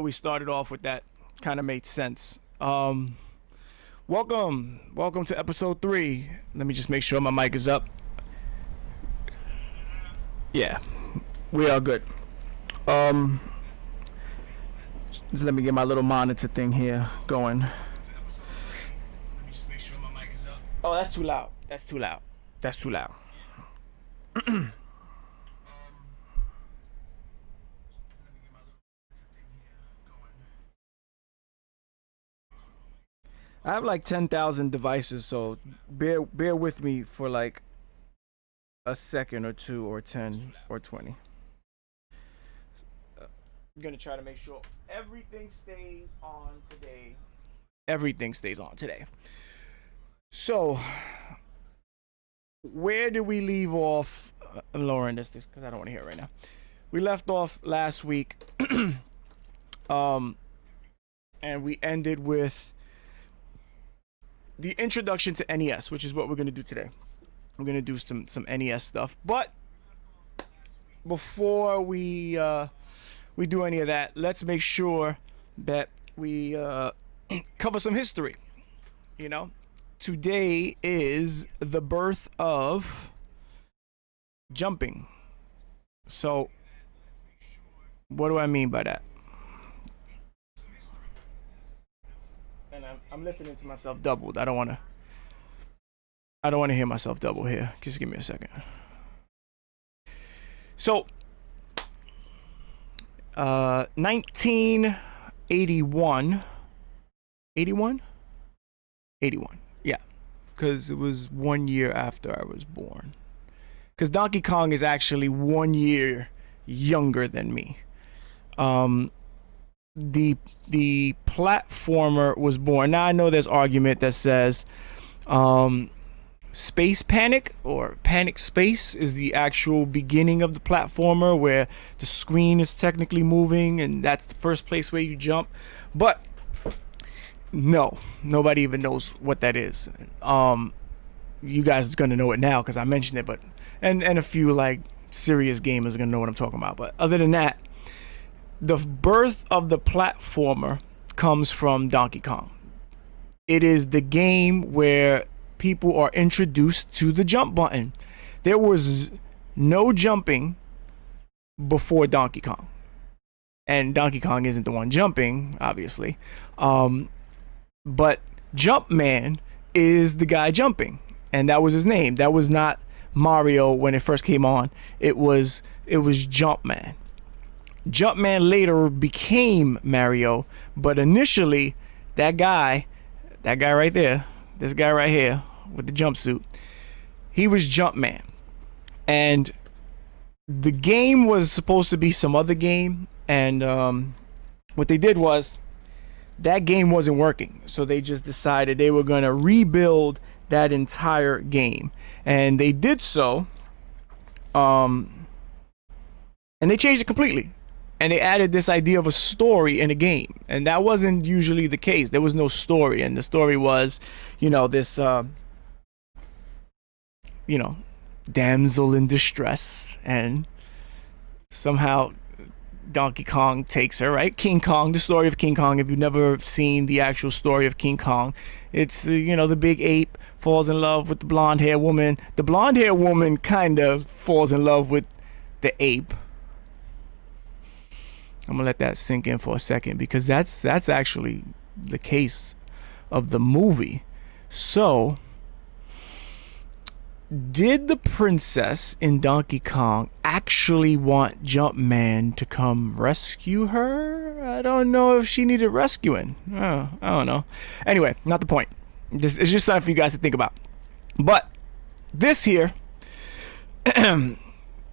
thought we started off with that. Kind of made sense. Welcome to episode 3. Let me just make sure my mic is up. Yeah, we are good. Just let me get my little monitor thing here going. Oh, that's too loud. That's too loud. That's too loud. I have like 10,000 devices, so bear with me for like a second or two or 10 or 20. I'm gonna try to make sure everything stays on today. Everything stays on today. So, where did we leave off? I'm lowering this because I don't want to hear it right now. We left off last week, and we ended with the introduction to NES, which is what we're gonna do today. We're gonna do some NES stuff, but before we do any of that, let's make sure that we cover some history. You know, today is the birth of jumping. So, what do I mean by that? And I'm listening to myself doubled. I don't want to hear myself double here. Just give me a second. So, 1981. 81? Yeah, because it was 1 year after I was born. Because Donkey Kong is actually 1 year younger than me. The platformer was born. Now I know there's argument that says Space Panic or Panic Space is the actual beginning of the platformer, where the screen is technically moving and that's the first place where you jump. But no, nobody even knows what that is. You guys are gonna know it now because I mentioned it, but and a few like serious gamers are gonna know what I'm talking about. But other than that, the birth of the platformer comes from Donkey Kong. It is the game where people are introduced to the jump button. There was no jumping before Donkey Kong. And Donkey Kong isn't the one jumping, obviously. But Jumpman is the guy jumping. And that was his name. That was not Mario when it first came on. It was Jumpman. Jumpman later became Mario, but initially that guy right there, this guy right here with the jumpsuit, he was Jumpman. And the game was supposed to be some other game, and what they did was that game wasn't working, so they just decided they were going to rebuild that entire game, and they did so, and they changed it completely. And they added this idea of a story in a game. And that wasn't usually the case. There was no story. And the story was, this, damsel in distress. And somehow Donkey Kong takes her, right? King Kong, the story of King Kong. If you've never seen the actual story of King Kong, it's, the big ape falls in love with the blonde hair woman. The blonde hair woman kind of falls in love with the ape. I'm gonna let that sink in for a second, because that's actually the case of the movie. So, did the princess in Donkey Kong actually want Jumpman to come rescue her? I don't know if she needed rescuing. I don't know. Anyway, not the point. It's just something for you guys to think about. But this here,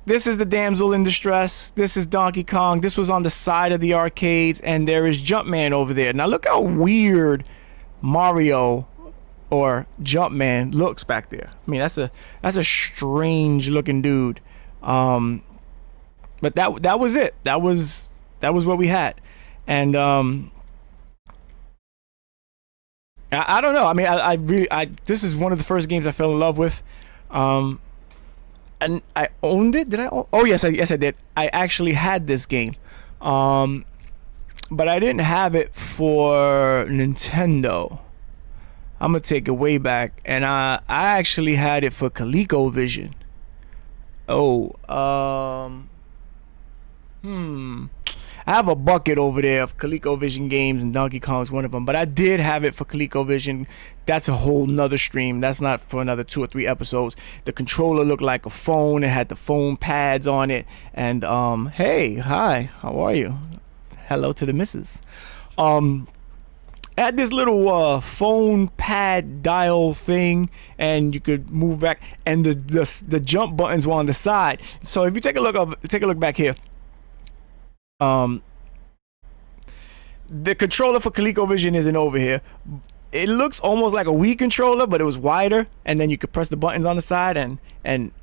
this is the damsel in distress. This is Donkey Kong. This was on the side of the arcades, and there is Jumpman over there. Now look how weird Mario or Jumpman looks back there. I mean, that's a strange looking dude. But that was it. That was what we had, and I don't know. I mean, I really this is one of the first games I fell in love with. And I owned it. Did I own? Oh yes, I did. I actually had this game. but I didn't have it for Nintendo. I'm gonna take it way back, and I actually had it for ColecoVision. Oh, I have a bucket over there of ColecoVision games, and Donkey Kong's one of them. But I did have it for ColecoVision. That's a whole nother stream. That's not for another 2 or 3 episodes. The controller looked like a phone. It had the phone pads on it. And hey, hi, how are you? Hello to the missus. It had this little phone pad dial thing, and you could move back, and the jump buttons were on the side. So if you take a look back here. The controller for ColecoVision isn't over here. It looks almost like a Wii controller, but it was wider, and then you could press the buttons on the side, and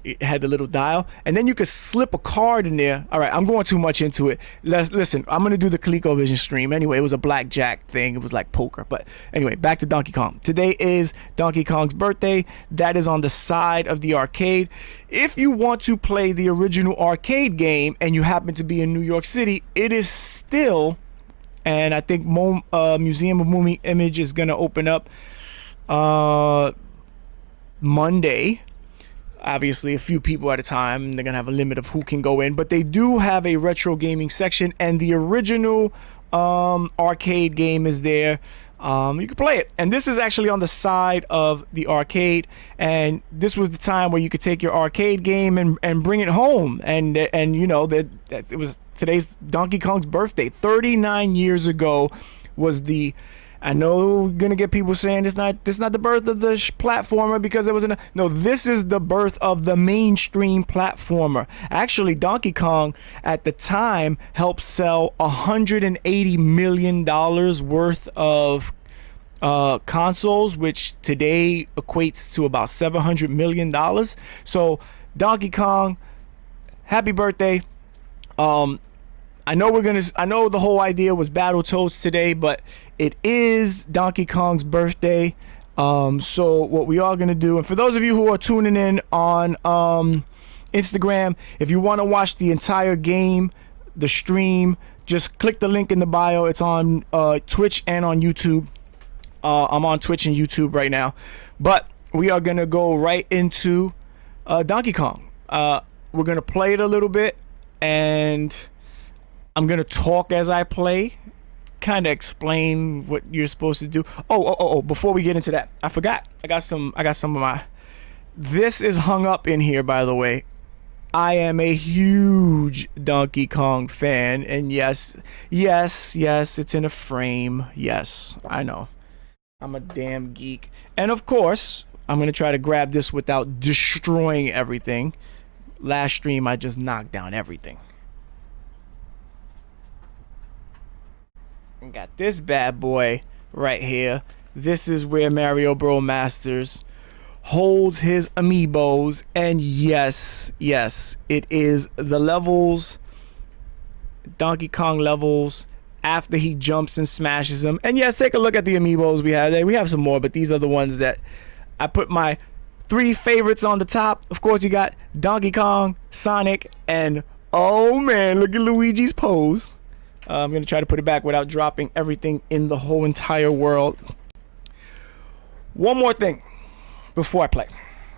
it had the little dial, and then you could slip a card in there. All right, I'm going too much into it. Listen, I'm gonna do the ColecoVision stream anyway. It was a blackjack thing. It was like poker, but anyway, back to Donkey Kong. Today is Donkey Kong's birthday. That is on the side of the arcade. If you want to play the original arcade game and you happen to be in New York City, it is still. And I think Museum of Moving Image is going to open up Monday. Obviously, a few people at a time. They're going to have a limit of who can go in. But they do have a retro gaming section. And the original arcade game is there. You can play it. And this is actually on the side of the arcade. And this was the time where you could take your arcade game and bring it home. And you know, it was today's Donkey Kong's birthday. 39 years ago was the... I know we're gonna get people saying this not the birth of the platformer because it was no, this is the birth of the mainstream platformer. Actually, Donkey Kong at the time helped sell $180 million worth of consoles, which today equates to about $700 million. So Donkey Kong, happy birthday. I know the whole idea was Battletoads today, but it is Donkey Kong's birthday. So what we are gonna do, and for those of you who are tuning in on Instagram, if you want to watch the entire game, the stream, just click the link in the bio. It's on Twitch and on YouTube. I'm on Twitch and YouTube right now, but we are gonna go right into Donkey Kong. We're gonna play it a little bit, and I'm gonna talk as I play, kind of explain what you're supposed to do. Oh, before we get into that, I forgot. I got some of my... This is hung up in here, by the way. I am a huge Donkey Kong fan, and yes, it's in a frame. Yes, I know. I'm a damn geek. And of course, I'm gonna try to grab this without destroying everything. Last stream, I just knocked down everything. Got this bad boy right here. This is where Mario Bros. Masters holds his amiibos, and yes, it is the levels, Donkey Kong levels, after he jumps and smashes them. And yes, take a look at the amiibos we have there. We have some more, but these are the ones that I put my 3 favorites on the top. Of course, you got Donkey Kong, Sonic, and oh man, look at Luigi's pose. I'm going to try to put it back without dropping everything in the whole entire world. One more thing before I play.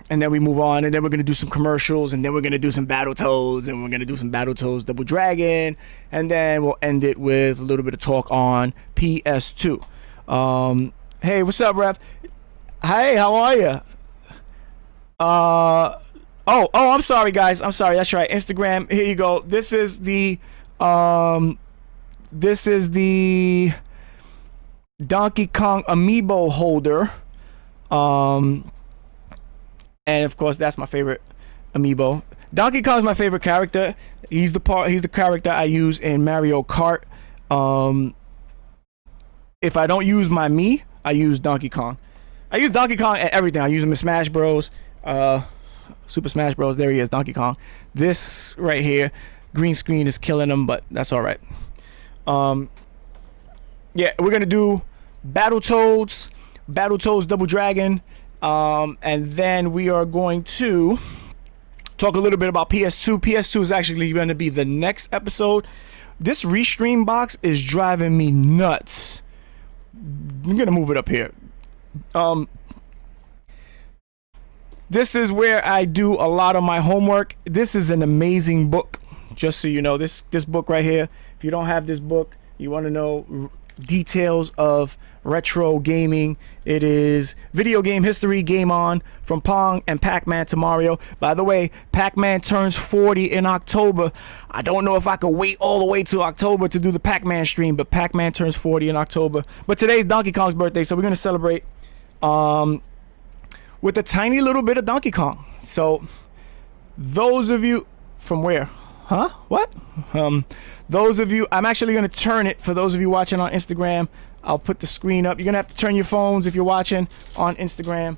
And then we move on, and then we're going to do some commercials, and then we're going to do some Battletoads, and we're going to do some Battletoads Double Dragon, and then we'll end it with a little bit of talk on PS2. Hey, what's up, Ref? Hey, how are you? Oh, I'm sorry, guys. I'm sorry. That's right. Instagram. Here you go. This is the Donkey Kong amiibo holder. And of course, that's my favorite amiibo. Donkey Kong's my favorite character. He's the character I use in Mario Kart. If I don't use my Mii, I use Donkey Kong. I use Donkey Kong at everything. I use him in Smash Bros. Super Smash Bros. There he is, Donkey Kong. This right here, green screen is killing him, but that's all right. Yeah, we're gonna do Battletoads Double Dragon, and then we are going to talk a little bit about PS2. PS2 is actually going to be the next episode. this restream box is driving me nuts. I'm gonna move it up here. This is where I do a lot of my homework. This is an amazing book, just so you know. This book right here, if you don't have this book, you want to know details of retro gaming. It is Video Game History, Game On, from Pong and Pac-Man to Mario. By the way, Pac-Man turns 40 in October. I don't know if I could wait all the way to October to do the Pac-Man stream, but Pac-Man turns 40 in October. But today's Donkey Kong's birthday, so we're going to celebrate with a tiny little bit of Donkey Kong. So those of you from where? Huh? What? Those of you, I'm actually going to turn it for those of you watching on Instagram. I'll put the screen up. You're going to have to turn your phones if you're watching on Instagram.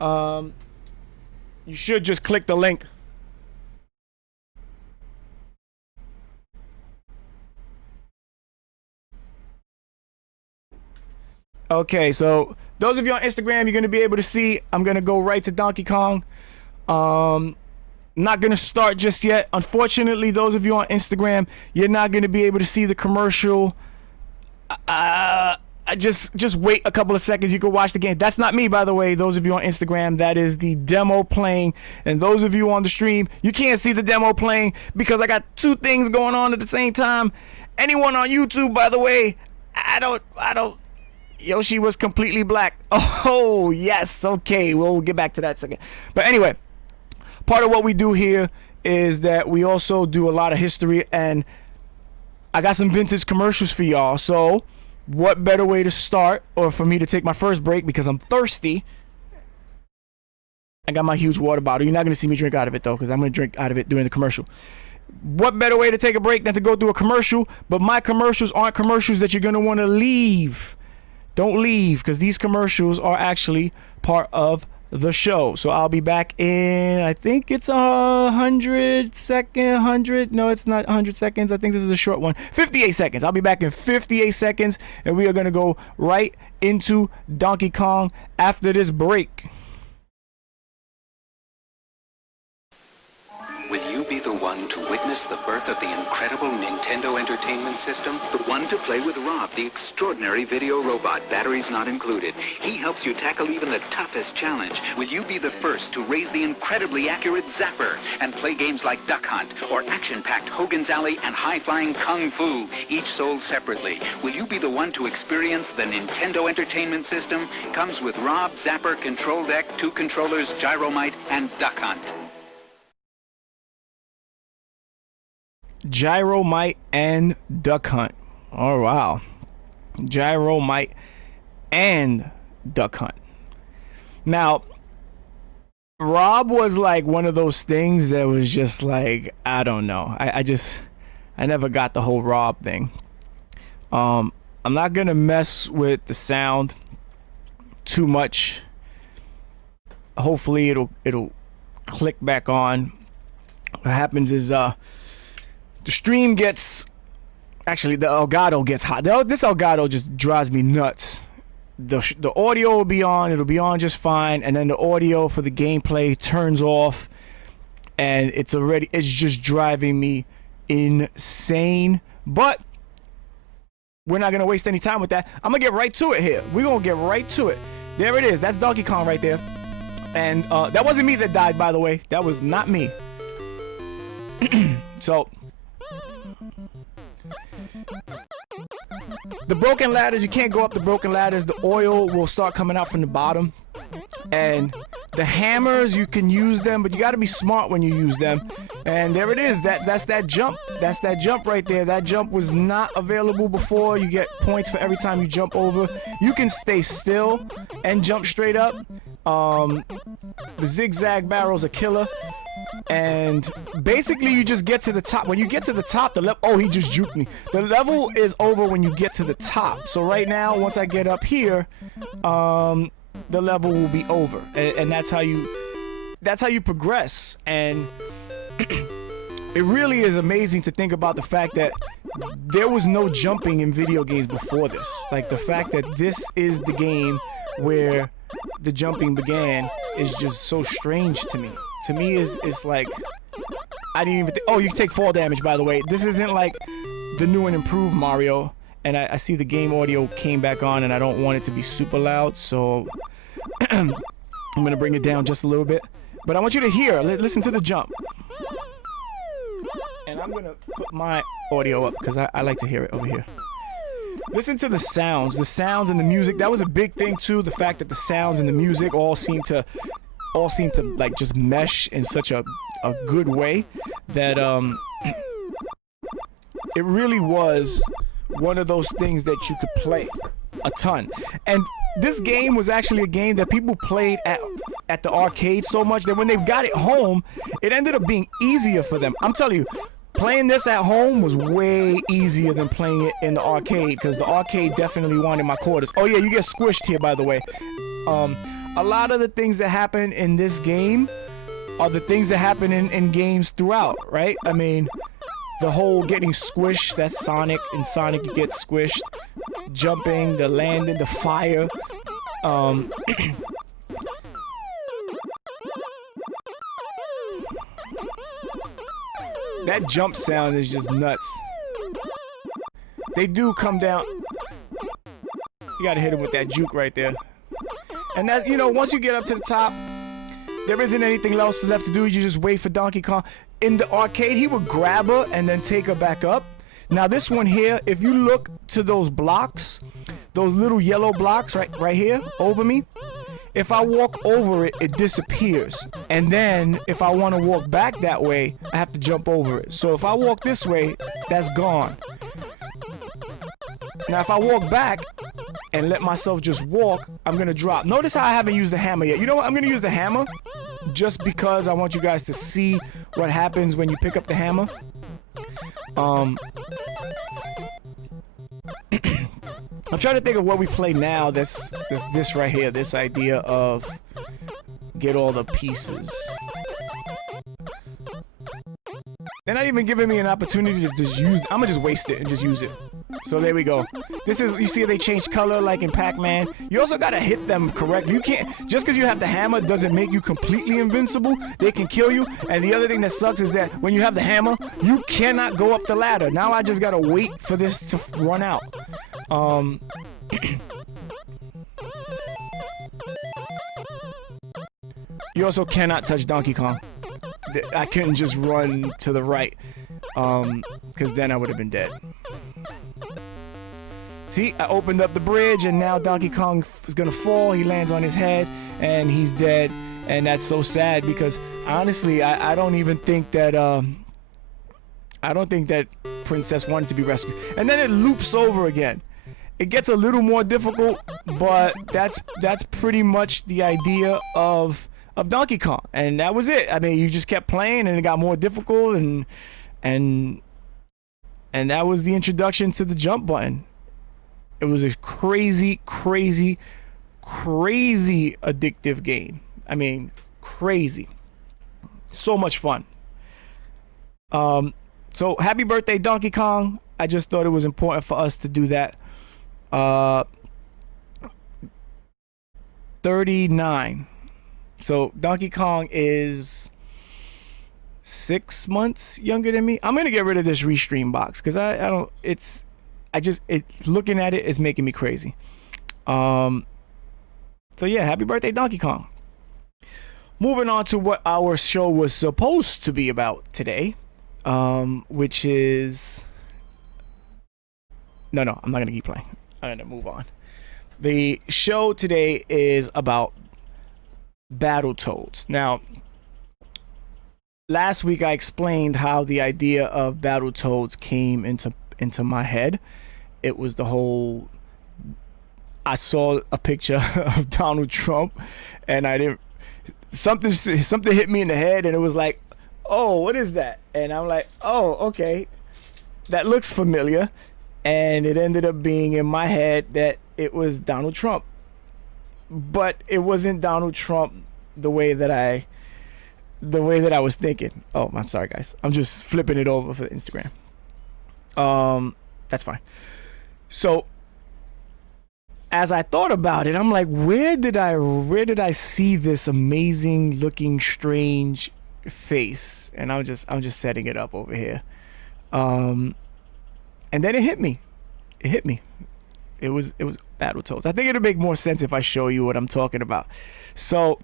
You should just click the link. Okay, so those of you on Instagram, you're going to be able to see. I'm going to go right to Donkey Kong. Not going to start just yet. Unfortunately, those of you on Instagram, you're not going to be able to see the commercial. Just wait a couple of seconds. You can watch the game. That's not me, by the way. Those of you on Instagram, that is the demo playing. And those of you on the stream, you can't see the demo playing because I got two things going on at the same time. Anyone on YouTube, by the way, I don't. Yoshi was completely black. Oh, yes. Okay, we'll get back to that in a second. But anyway, part of what we do here is that we also do a lot of history, and I got some vintage commercials for y'all. So what better way to start, or for me to take my first break because I'm thirsty. I got my huge water bottle. You're not going to see me drink out of it, though, because I'm going to drink out of it during the commercial. What better way to take a break than to go through a commercial? But my commercials aren't commercials that you're going to want to leave. Don't leave, because these commercials are actually part of the show. So I'll be back in, I think it's 100 no, it's not 100 seconds. I think this is a short one. 58 seconds. I'll be back in 58 seconds, and we are going to go right into Donkey Kong after this break. Will you be the one to witness the birth of the incredible Nintendo Entertainment System? The one to play with Rob, the extraordinary video robot, batteries not included. He helps you tackle even the toughest challenge. Will you be the first to raise the incredibly accurate Zapper and play games like Duck Hunt or action-packed Hogan's Alley and high-flying Kung Fu, each sold separately? Will you be the one to experience the Nintendo Entertainment System? Comes with Rob, Zapper, Control Deck, 2 controllers, Gyromite, and Duck Hunt. Gyromite and Duck Hunt. Oh, wow. Gyromite and Duck Hunt. Now, Rob was like one of those things that was just like, I don't know. I never got the whole Rob thing. I'm not gonna mess with the sound too much. Hopefully it'll click back on. What happens is the stream gets, actually the Elgato gets hot. This Elgato just drives me nuts. The audio will be on, it'll be on just fine, and then the audio for the gameplay turns off, and it's just driving me insane. But we're not gonna waste any time with that. I'm gonna get right to it here. We're gonna get right to it. There it is. That's Donkey Kong right there. And that wasn't me that died, by the way. That was not me. So the broken ladders, you can't go up the broken ladders. The oil will start coming out from the bottom. And the hammers, you can use them, but you got to be smart when you use them. And there it is. That's that jump. That's that jump right there. That jump was not available before. You get points for every time you jump over. You can stay still and jump straight up. The zigzag barrel's a killer. And basically you just get to the top. When you get to the top, the level, oh, he just juked me. The level is over when you get to the top. So right now, once I get up here, the level will be over. And that's how you progress. And it really is amazing to think about the fact that there was no jumping in video games before this. Like, the fact that this is the game where the jumping began is just so strange to me. To me, it's like, I didn't even think, oh, you take fall damage, by the way. This isn't like the new and improved Mario, and I see the game audio came back on, and I don't want it to be super loud, so I'm gonna bring it down just a little bit. But I want you to hear, listen to the jump. And I'm gonna put my audio up because I like to hear it over here. Listen to the sounds and the music. That was a big thing too. The fact that the sounds and the music all seem to like just mesh in such a good way that it really was one of those things that you could play a ton. And this game was actually a game that people played at the arcade so much that when they got it home, it ended up being easier for them. I'm telling you, playing this at home was way easier than playing it in the arcade, because the arcade definitely wanted my quarters. Oh yeah, you get squished here, by the way. A lot of the things that happen in this game are the things that happen in games throughout, right? I mean, the whole getting squished, that's Sonic. In Sonic, you get squished. Jumping, the landing, the fire. That jump sound is just nuts. They do come down. You gotta hit him with that juke right there. And that, you know, once you get up to the top, there isn't anything else left to do. You just wait for Donkey Kong. In the arcade, he would grab her and then take her back up. Now this one here, if you look to those blocks, those little yellow blocks right here over me, if I walk over it, it disappears. And then if I want to walk back that way, I have to jump over it. So if I walk this way, that's gone. Now if I walk back and let myself just walk, I'm gonna drop. Notice how I haven't used the hammer yet. You know what? I'm gonna use the hammer just because I want you guys to see what happens when you pick up the hammer. I'm trying to think of what we play now. This right here. This idea of get all the pieces. They're not even giving me an opportunity to just use. I'm gonna just waste it and just use it. So there we go. This is, you see they change color like in Pac-Man. You also gotta hit them correctly. You can't, just because you have the hammer doesn't make you completely invincible. They can kill you. And the other thing that sucks is that when you have the hammer, you cannot go up the ladder. Now I just gotta wait for this to run out. You also cannot touch Donkey Kong. I couldn't just run to the right, because then I would have been dead. See, I opened up the bridge, and now Donkey Kong is gonna fall. He lands on his head, and he's dead. And that's so sad because honestly, I don't even think that Princess wanted to be rescued. And then it loops over again. It gets a little more difficult, but that's pretty much the idea of Donkey Kong, and that was it. I mean, you just kept playing, and it got more difficult, and that was the introduction to the jump button. It was a crazy, crazy, crazy addictive game. I mean, crazy. So much fun. So happy birthday, Donkey Kong. I just thought it was important for us to do that. 39. So Donkey Kong is 6 months younger than me. I'm gonna get rid of this restream box because I don't. It's looking at it is making me crazy. So yeah, happy birthday, Donkey Kong. Moving on to what our show was supposed to be about today, which is no, I'm not gonna keep playing. I'm gonna move on. The show today is about Battletoads. Now, last week I explained how the idea of Battletoads came into my head. It was the whole, I saw a picture of Donald Trump, and I didn't, something hit me in the head, and it was like, oh, what is that? And I'm like, oh, okay, that looks familiar. And it ended up being in my head that it was Donald Trump. But it wasn't Donald Trump the way that I was thinking. Oh, I'm sorry, guys. I'm just flipping it over for Instagram. That's fine. So as I thought about it, I'm like, where did I see this amazing looking strange face? And I'm just setting it up over here. And then it hit me. It hit me. It was Battletoads. I think it'll make more sense if I show you what I'm talking about. So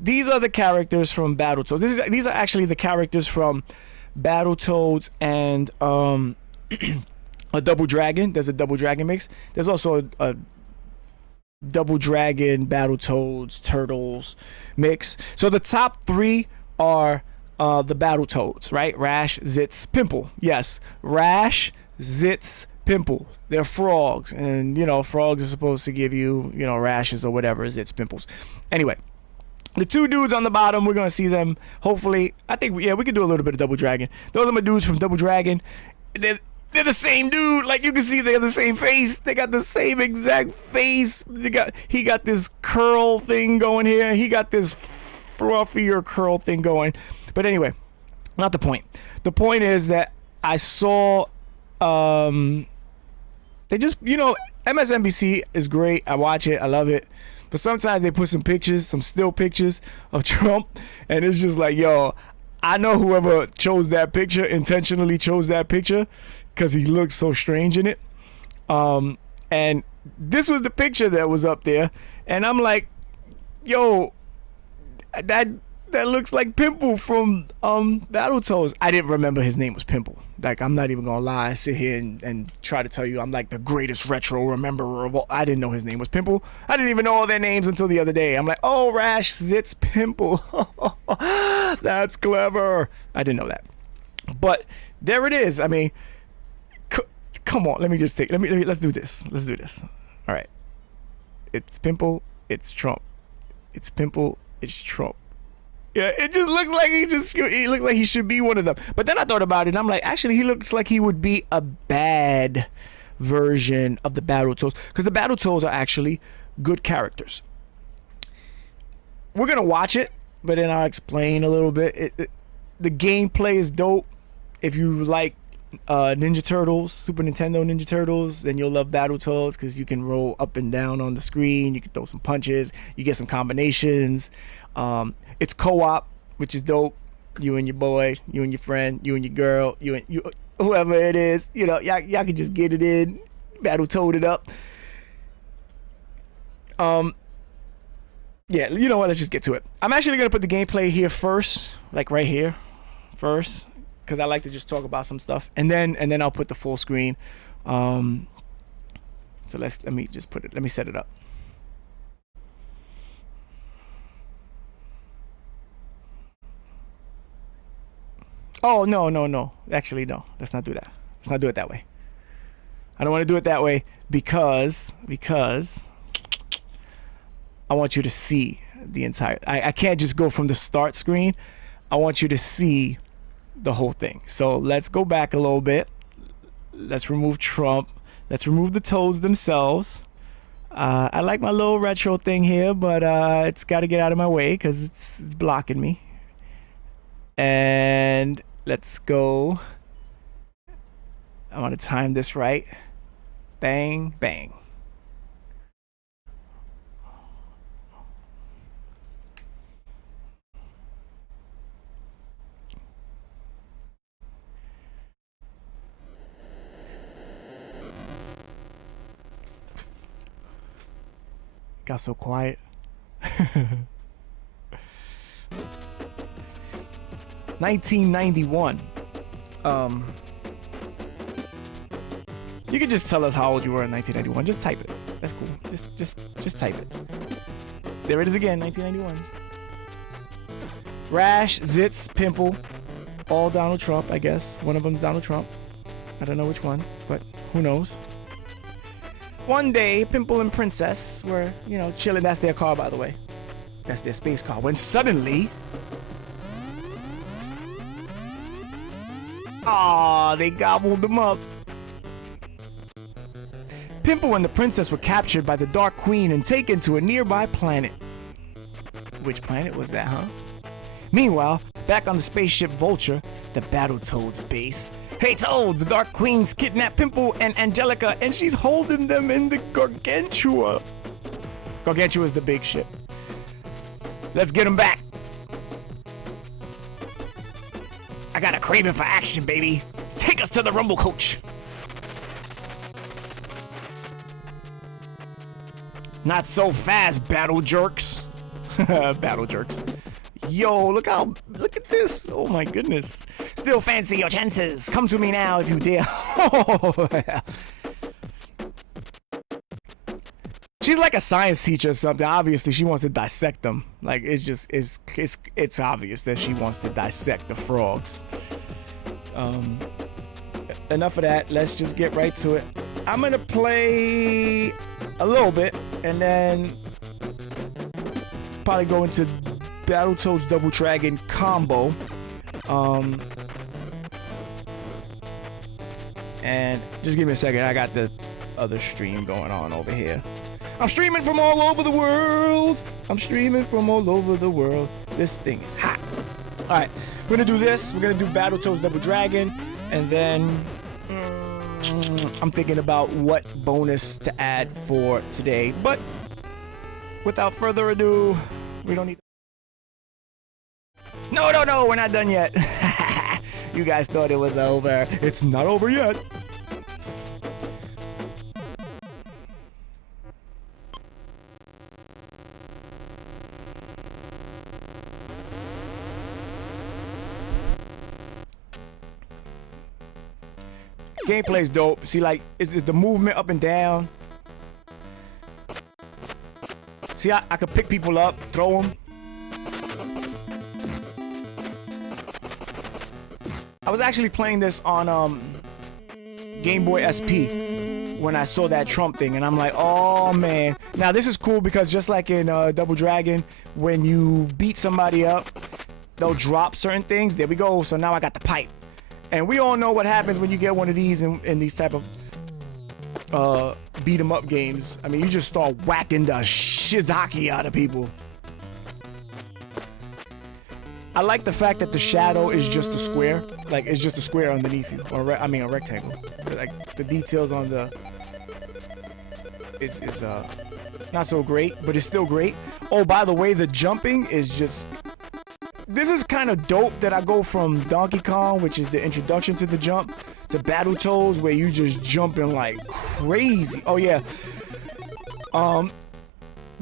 these are the characters from Battletoads. These are actually the characters from Battletoads and a Double Dragon. There's a Double Dragon mix. There's also a Double Dragon, Battletoads, Turtles mix. So the top 3 are the Battletoads, right? Rash, Zitz, Pimple. Yes, Rash, Zitz, Pimple. They're frogs, and you know, frogs are supposed to give you, you know, rashes or whatever. Zitz, pimples. Anyway, the 2 dudes on the bottom, we're gonna see them. Hopefully, I think we could do a little bit of Double Dragon. Those are my dudes from Double Dragon. They're the same dude. Like you can see, they have the same face. They got the same exact face. He got this curl thing going here. He got this fluffier curl thing going. But anyway, not the point. The point is that I saw. They just, you know, MSNBC is great. I watch it. I love it. But sometimes they put some pictures, some still pictures of Trump, and it's just like, yo, I know whoever chose that picture intentionally chose that picture because he looks so strange in it. And this was the picture that was up there, and I'm like, yo, that looks like Pimple from Battletoads. I didn't remember his name was Pimple. Like, I'm not even gonna lie, sit here and try to tell you I'm like the greatest retro rememberer of all. I didn't know his name was Pimple. I didn't even know all their names until the other day. I'm like, oh, Rash, Zitz, Pimple. That's clever. I didn't know that. But there it is. I mean, come on. Let's do this. Let's do this. All right. It's Pimple. It's Trump. It's Pimple. It's Trump. Yeah, it just looks like he looks like he should be one of them. But then I thought about it, and I'm like, actually, he looks like he would be a bad version of the Battletoads, because the Battletoads are actually good characters. We're gonna watch it, but then I'll explain a little bit. The gameplay is dope. If you like Ninja Turtles, Super Nintendo Ninja Turtles, then you'll love Battletoads because you can roll up and down on the screen. You can throw some punches. You get some combinations. It's co-op, which is dope. You and your boy, you and your friend, you and your girl, you whoever it is, you know, y'all can just get it in, Battletoad it up. Yeah, you know what? Let's just get to it. I'm actually gonna put the gameplay here first, like right here, first, because I like to just talk about some stuff, and then I'll put the full screen. So let me just put it. Let me set it up. Oh, no. Actually, no. Let's not do that. Let's not do it that way. I don't want to do it that way because I want you to see the entire... I can't just go from the start screen. I want you to see the whole thing. So let's go back a little bit. Let's remove Trump. Let's remove the toads themselves. I like my little retro thing here, but it's got to get out of my way because it's blocking me. And let's go. I want to time this right. Bang, bang. Got so quiet. 1991. You can just tell us how old you were in 1991. Just type it. That's cool. Just type it. There it is again, 1991. Rash, Zitz, Pimple, all Donald Trump, I guess. One of them's Donald Trump. I don't know which one, but who knows. One day, Pimple and Princess were, you know, chilling. That's their car, by the way. That's their space car. When suddenly... Aw, they gobbled them up. Pimple and the princess were captured by the Dark Queen and taken to a nearby planet. Which planet was that, huh? Meanwhile, back on the spaceship Vulture, the Battletoads base. Hey Toad, the Dark Queen's kidnapped Pimple and Angelica, and she's holding them in the Gargantua. Gargantua is the big ship. Let's get them back. I got a craving for action, baby. Take us to the Rumble Coach. Not so fast, battle jerks. Battle jerks. Yo, look at this. Oh my goodness. Still fancy your chances. Come to me now if you dare. She's like a science teacher or something. Obviously, she wants to dissect them. Like, it's obvious that she wants to dissect the frogs. Enough of that. Let's just get right to it. I'm gonna play a little bit and then probably go into Battletoads Double Dragon combo. And just give me a second. I got the other stream going on over here. I'm streaming from all over the world. I'm streaming from all over the world. This thing is hot. All right, we're gonna do this. We're gonna do Battletoads Double Dragon, and then I'm thinking about what bonus to add for today. But without further ado, we don't need. No, we're not done yet. You guys thought it was over. It's not over yet. Gameplay's dope. See, like, is the movement up and down. See, I could pick people up, throw them. I was actually playing this on Game Boy SP when I saw that Trump thing, and I'm like, oh man. Now this is cool because just like in Double Dragon, when you beat somebody up, they'll drop certain things. There we go. So now I got the pipe. And we all know what happens when you get one of these in these type of beat 'em up games. I mean, you just start whacking the shizaki out of people. I like the fact that the shadow is just a square. Like, it's just a square underneath you. Or I mean, a rectangle. Like, the details on the... is not so great, but it's still great. Oh, by the way, the jumping is just... This is kind of dope that I go from Donkey Kong, which is the introduction to the jump, to Battletoads, where you just jumping like crazy. Oh, yeah.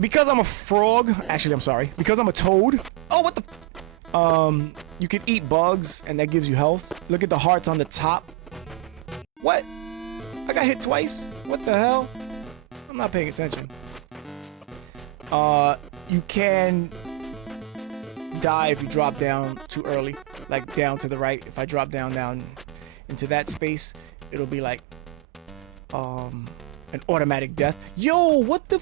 Because I'm a frog... Actually, I'm sorry. Because I'm a toad... Oh, what the... you can eat bugs, and that gives you health. Look at the hearts on the top. What? I got hit twice? What the hell? I'm not paying attention. You can die if you drop down too early. Like, down to the right. If I drop down into that space, it'll be like, an automatic death. Yo, what the...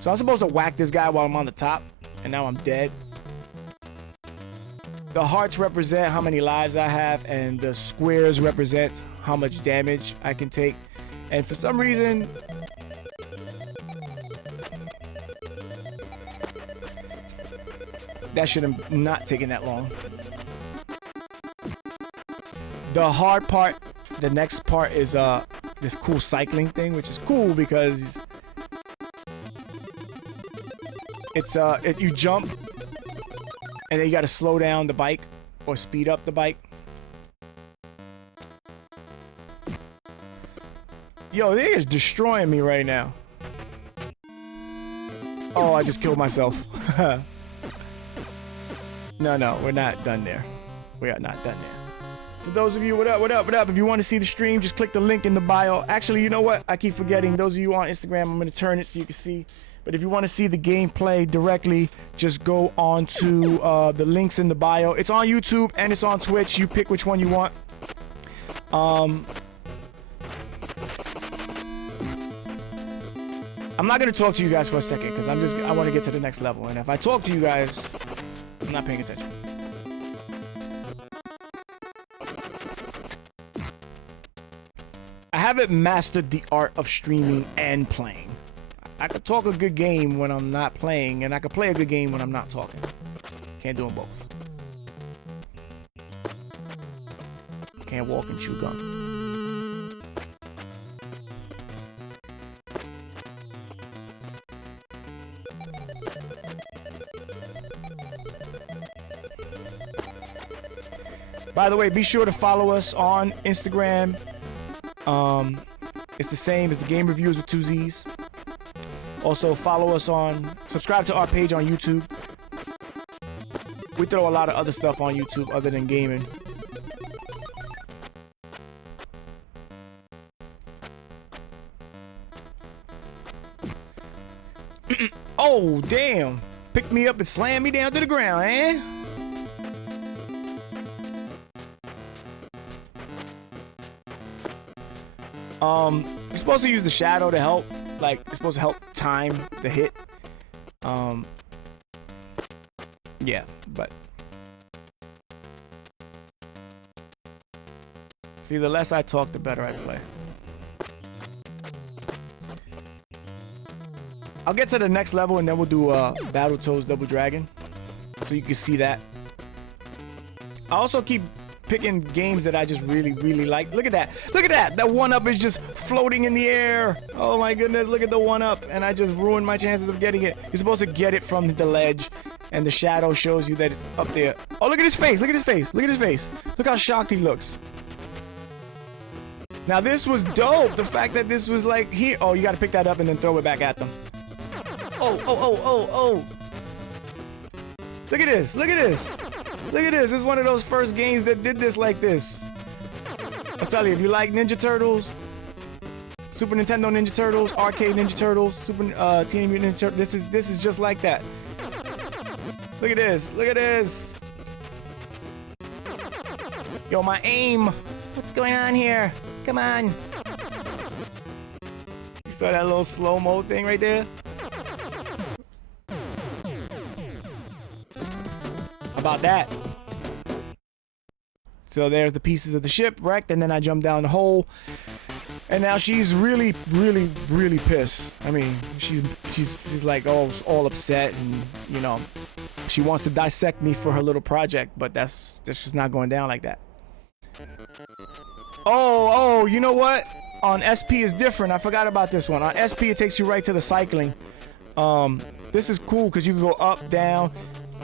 So I'm supposed to whack this guy while I'm on the top, and now I'm dead. The hearts represent how many lives I have, and the squares represent how much damage I can take. And for some reason... that should have not taken that long. The hard part, the next part is this cool cycling thing, which is cool because... It's you jump and then you gotta slow down the bike or speed up the bike. Yo, they is destroying me right now. Oh, I just killed myself. No, we're not done there. We are not done there. For those of you, what up? If you want to see the stream, just click the link in the bio. Actually, you know what? I keep forgetting. Those of you on Instagram, I'm gonna turn it so you can see. But if you want to see the gameplay directly, just go on to the links in the bio. It's on YouTube and it's on Twitch. You pick which one you want. I'm not going to talk to you guys for a second because I want to get to the next level. And if I talk to you guys, I'm not paying attention. I haven't mastered the art of streaming and playing. I could talk a good game when I'm not playing, and I could play a good game when I'm not talking. Can't do them both. Can't walk and chew gum. By the way, be sure to follow us on Instagram. It's the same as the game reviews with 2Z's. Also, subscribe to our page on YouTube. We throw a lot of other stuff on YouTube other than gaming. Oh, damn. Picked me up and slammed me down to the ground, eh? You're supposed to use the shadow to help. Like, it's supposed to help time the hit. Yeah, but... See, the less I talk, the better I play. I'll get to the next level and then we'll do Battletoads Double Dragon. So you can see that. I also keep picking games that I just really, really like. Look at that. Look at that. That 1-up is just floating in the air. Oh my goodness. Look at the 1-up. And I just ruined my chances of getting it. You're supposed to get it from the ledge. And the shadow shows you that it's up there. Oh, look at his face. Look at his face. Look at his face. Look how shocked he looks. Now this was dope. The fact that this was like here. Oh, you got to pick that up and then throw it back at them. Oh, oh, oh, oh, oh. Look at this. Look at this. Look at this. This is one of those first games that did this like this. I tell you, if you like Ninja Turtles, Super Nintendo Ninja Turtles, Arcade Ninja Turtles, Teenage Mutant Ninja Turtles, this is just like that. Look at this. Look at this. Yo, my aim. What's going on here? Come on. You saw that little slow-mo thing right there? About that. So there's the pieces of the ship wrecked, and then I jumped down the hole. And now she's really, really, really pissed. I mean, she's like all upset, and you know, she wants to dissect me for her little project, but that's just not going down like that. Oh, you know what? On SP is different. I forgot about this one. On SP, it takes you right to the cycling. This is cool because you can go up, down.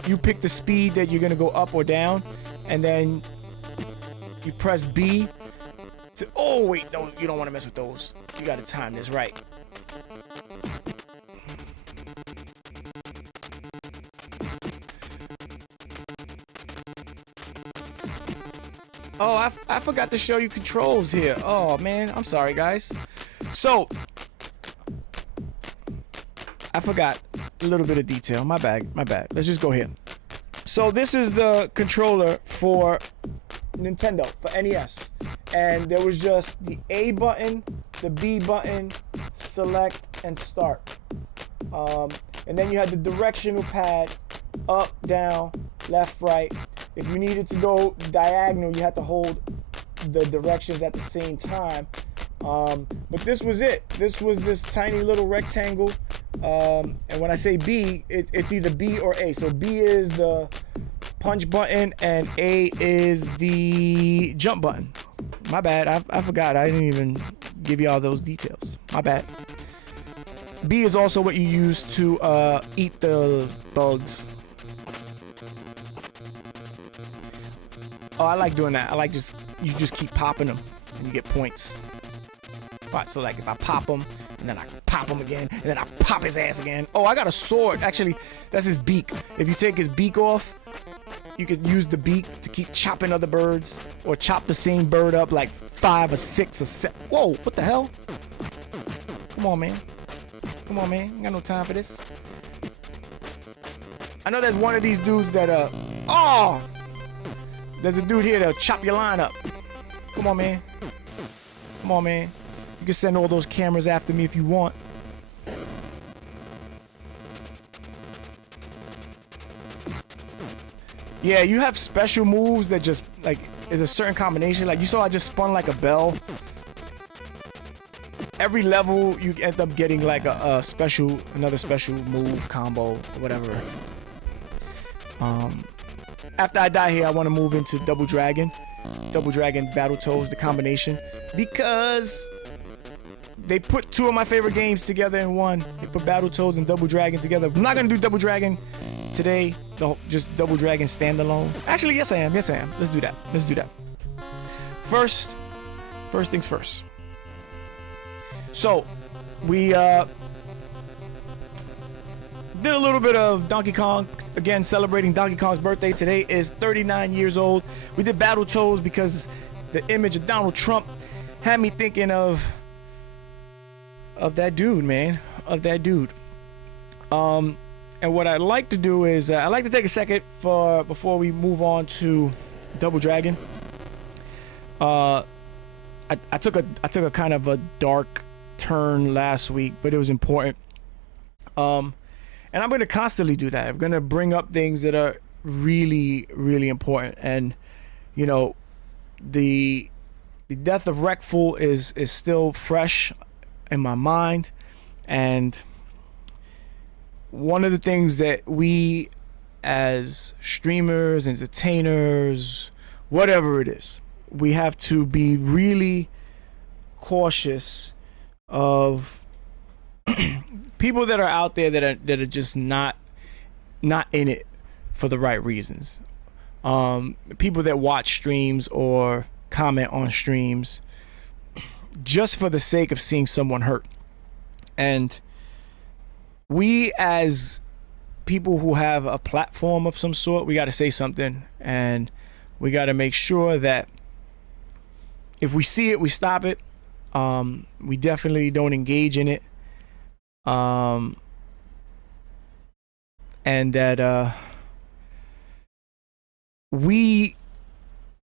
You pick the speed that you're gonna go up or down, and then you press B. Oh wait, no, you don't want to mess with those. You gotta time this right. Oh, I forgot to show you controls here. Oh man, I'm sorry guys. So I forgot a little bit of detail. My bad. Let's just go here. So this is the controller for Nintendo, for NES. And there was just the A button, the B button, select, and start. And then you had the directional pad, up, down, left, right. If you needed to go diagonal, you had to hold the directions at the same time. But this was it. This was this tiny little rectangle. And when I say B, it's either B or A. So B is the punch button and A is the jump button. My bad. I forgot. I didn't even give you all those details. My bad. B is also what you use to eat the bugs. Oh, I like doing that. I like you just keep popping them and you get points. Right, so like if I pop him and then I pop him again and then I pop his ass again. Oh, I got a sword. Actually, that's his beak. If you take his beak off, you could use the beak to keep chopping other birds or chop the same bird up like 5 or 6 or 7. Whoa, what the hell? Come on, man. Come on, man. I got no time for this. I know there's one of these dudes that oh! There's a dude here that'll chop your line up. Come on, man. Come on, man. You can send all those cameras after me if you want. Yeah, you have special moves that just, like, is a certain combination. Like, you saw I just spun like a bell. Every level, you end up getting, like, another special move, combo, or whatever. After I die here, I want to move into Double Dragon. Double Dragon Battletoads, the combination. Because they put 2 of my favorite games together in one. They put Battletoads and Double Dragon together. I'm not going to do Double Dragon today. Just Double Dragon standalone. Actually, yes I am. Yes I am. Let's do that. Let's do that. First things first. So we did a little bit of Donkey Kong, again celebrating Donkey Kong's birthday. Today is 39 years old. We did Battletoads because the image of Donald Trump had me thinking of that dude, man, of that dude. And what I'd like to do is I'd like to take a second before we move on to Double Dragon. I took a kind of a dark turn last week, but it was important. And I'm going to constantly do that. I'm going to bring up things that are really, really important. And, you know, the death of Wreckful is still fresh in my mind. And one of the things that we as streamers, entertainers, whatever it is, we have to be really cautious of people that are out there that are just not in it for the right reasons. People that watch streams or comment on streams just for the sake of seeing someone hurt. And we as people who have a platform of some sort, we got to say something, and we got to make sure that if we see it, we stop it. We definitely don't engage in it. And that we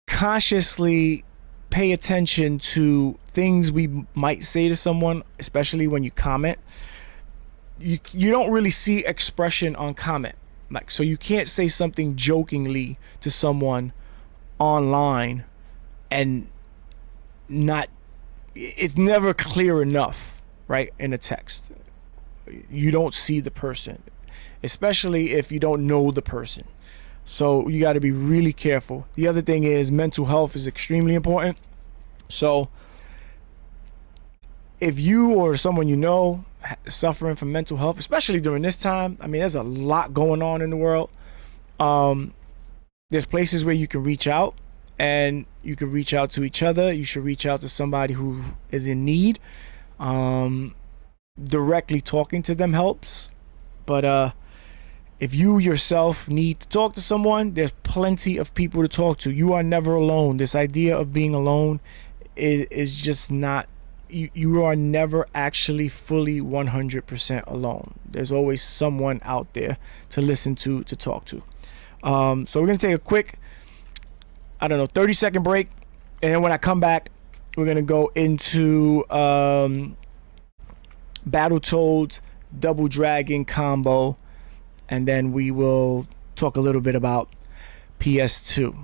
consciously pay attention to things we might say to someone, especially when you comment. You don't really see expression on comment, like, so you can't say something jokingly to someone online and not, it's never clear enough, right? In a text, you don't see the person, especially if you don't know the person. So you got to be really careful. The other thing is mental health is extremely important. So if you or someone you know suffering from mental health, especially during this time, I mean, there's a lot going on in the world. There's places where you can reach out, and you can reach out to each other. You should reach out to somebody who is in need. Directly talking to them helps, but if you yourself need to talk to someone, there's plenty of people to talk to. You are never alone. This idea of being alone is just not, you are never actually fully 100% alone. There's always someone out there to listen to talk to. So we're gonna take a quick, 30-second break, and then when I come back, we're gonna go into Battletoads Double Dragon combo, and then we will talk a little bit about PS2. All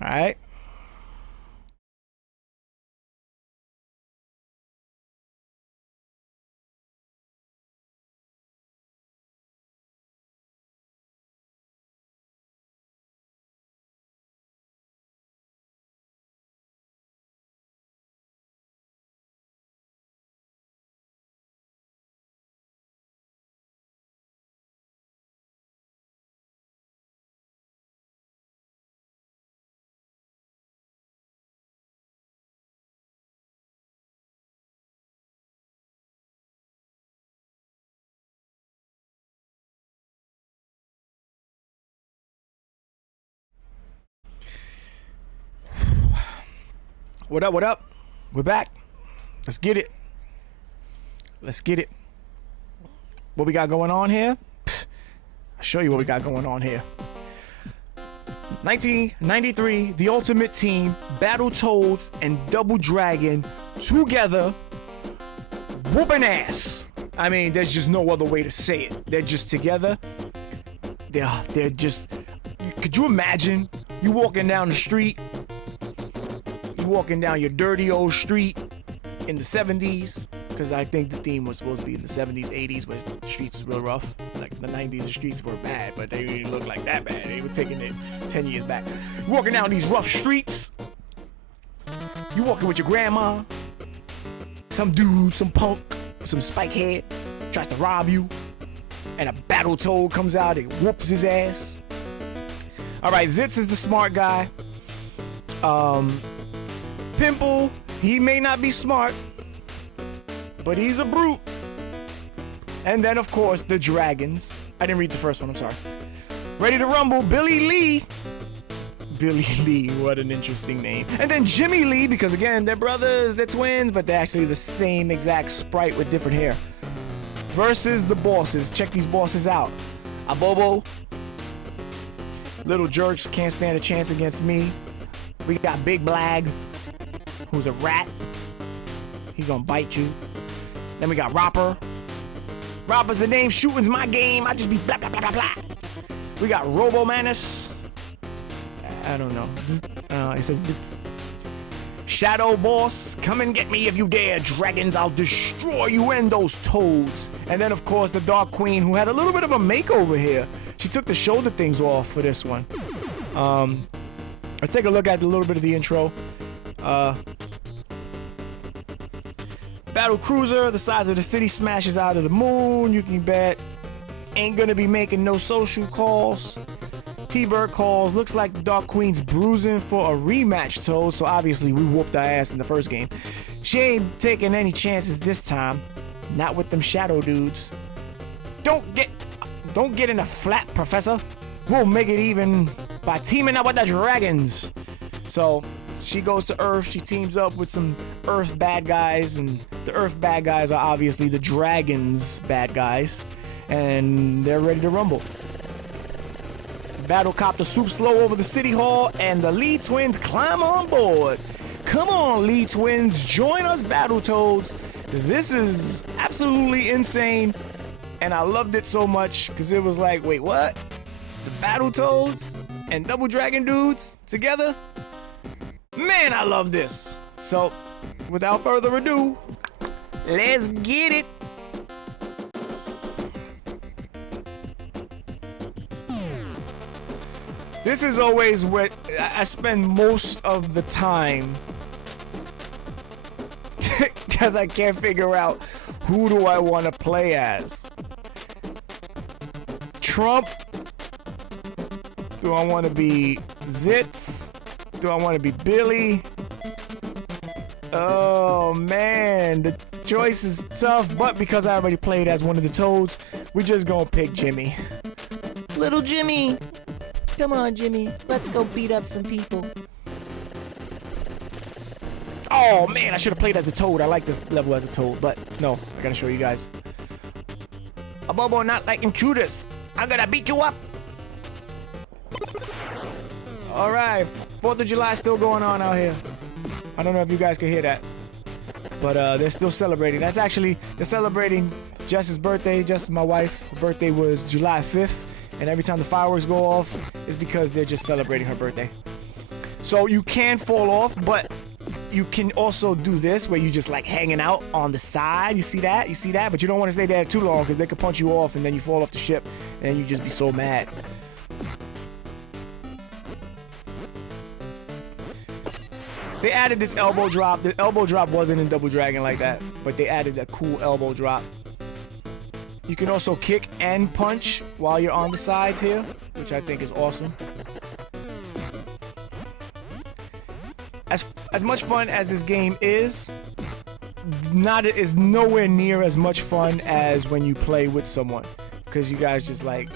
right. What up, what up? We're back. Let's get it. Let's get it. What we got going on here? I'll show you what we got going on here. 1993, the Ultimate Team, Battletoads, and Double Dragon together whooping ass. I mean, there's just no other way to say it. They're just together. They're just, could you imagine you walking down the street, you walking down your dirty old street in the 70s, because I think the theme was supposed to be in the 70s, 80s, where the streets was real rough. Like the 90s, the streets were bad, but they didn't look like that bad. They were taking it 10 years back. You walking down these rough streets, you walking with your grandma, some dude, some punk, some spikehead tries to rob you, and a Battletoad comes out and whoops his ass. All right, Zitz is the smart guy. Pimple, he may not be smart, but he's a brute. And then, of course, the dragons. I didn't read the first one, I'm sorry. Ready to Rumble, Billy Lee. Billy Lee, what an interesting name. And then Jimmy Lee, because again, they're brothers, they're twins, but they're actually the same exact sprite with different hair. Versus the bosses. Check these bosses out. Abobo. Little jerks can't stand a chance against me. We got Big Blag, who's a rat. He's gonna bite you. Then we got Ropper. Ropper's the name, shooting's my game. I just be blah blah blah blah blah. We got Robo Manus. I don't know. It says bits. Shadow Boss, come and get me if you dare, dragons. I'll destroy you and those toads. And then, of course, the Dark Queen, who had a little bit of a makeover here. She took the shoulder things off for this one. Let's take a look at a little bit of the intro. Battle Cruiser, the size of the city smashes out of the moon. You can bet. Ain't gonna be making no social calls. T-Bird calls. Looks like the Dark Queen's bruising for a rematch, Toad. So obviously we whooped our ass in the first game. She ain't taking any chances this time. Not with them shadow dudes. Don't get in a flat, Professor. We'll make it even by teaming up with the dragons. So she goes to Earth. She teams up with some Earth bad guys, and the Earth bad guys are obviously the dragons bad guys, and they're ready to rumble. Battlecopter swoops slow over the city hall, and the Lee twins climb on board. Come on, Lee twins, join us, Battletoads. This is absolutely insane, and I loved it so much because it was like, wait, what? The Battletoads and Double Dragon dudes together? Man, I love this. So, without further ado, let's get it. This is always what I spend most of the time because I can't figure out who do I want to play as. Trump? Do I want to be Zitz? Do I want to be Billy? Oh man, the choice is tough, but because I already played as one of the Toads, we just gonna pick Jimmy. Little Jimmy! Come on, Jimmy. Let's go beat up some people. Oh, man, I should have played as a Toad. I like this level as a Toad, but no, I gotta show you guys. A Bobo not like intruders. I'm gonna beat you up. Alright, 4th of July still going on out here. I don't know if you guys can hear that, but they're still celebrating. That's actually, they're celebrating Jess's birthday. Jess is my wife. Her birthday was July 5th. And every time the fireworks go off, it's because they're just celebrating her birthday. So you can fall off, but you can also do this where you just like hanging out on the side. You see that? You see that? But you don't want to stay there too long because they could punch you off and then you fall off the ship and you just be so mad. They added this elbow drop. The elbow drop wasn't in Double Dragon like that, but they added a cool elbow drop. You can also kick and punch while you're on the sides here, which I think is awesome. As much fun as this game is nowhere near as much fun as when you play with someone, because you guys just like,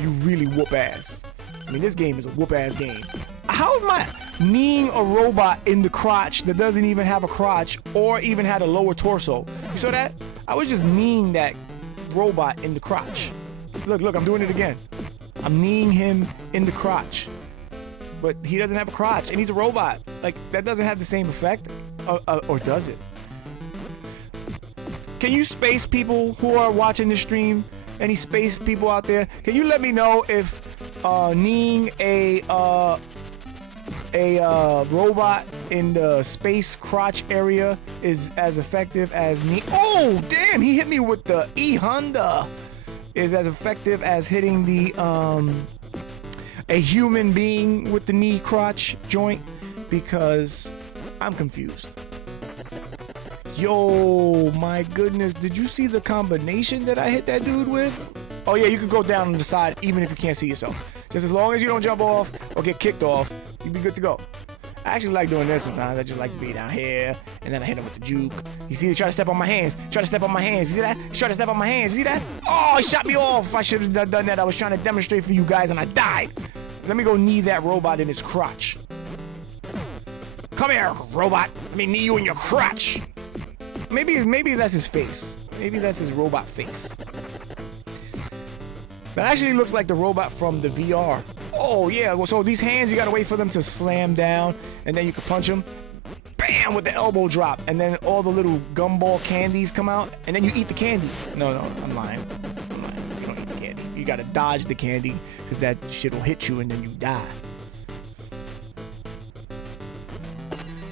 you really whoop ass. I mean, this game is a whoop ass game. How am I kneeing a robot in the crotch that doesn't even have a crotch or even had a lower torso? You saw that? I was just kneeing that robot in the crotch. Look, I'm doing it again. I'm kneeing him in the crotch. But he doesn't have a crotch and he's a robot. Like, that doesn't have the same effect. Or does it? Can you space people who are watching the stream? Any space people out there? Can you let me know if kneeing a robot in the space crotch area is as effective as knee? Oh, damn! He hit me with the E Honda. Is as effective as hitting the a human being with the knee crotch joint, because I'm confused. Yo, my goodness! Did you see the combination that I hit that dude with? Oh yeah, you can go down on the side even if you can't see yourself. Just as long as you don't jump off or get kicked off, you'll be good to go. I actually like doing this sometimes. I just like to be down here, and then I hit him with the juke. You see, he tried to step on my hands. Try to step on my hands. You see that? He tried to step on my hands. You see that? Oh, he shot me off. I should have done that. I was trying to demonstrate for you guys, and I died. Let me go knee that robot in his crotch. Come here, robot. Let me knee you in your crotch. Maybe that's his face. Maybe that's his robot face. That actually looks like the robot from the VR. Oh, yeah. Well, so these hands, you gotta wait for them to slam down, and then you can punch them. Bam! With the elbow drop. And then all the little gumball candies come out, and then you eat the candy. No, I'm lying. You don't eat the candy. You gotta dodge the candy, because that shit will hit you, and then you die.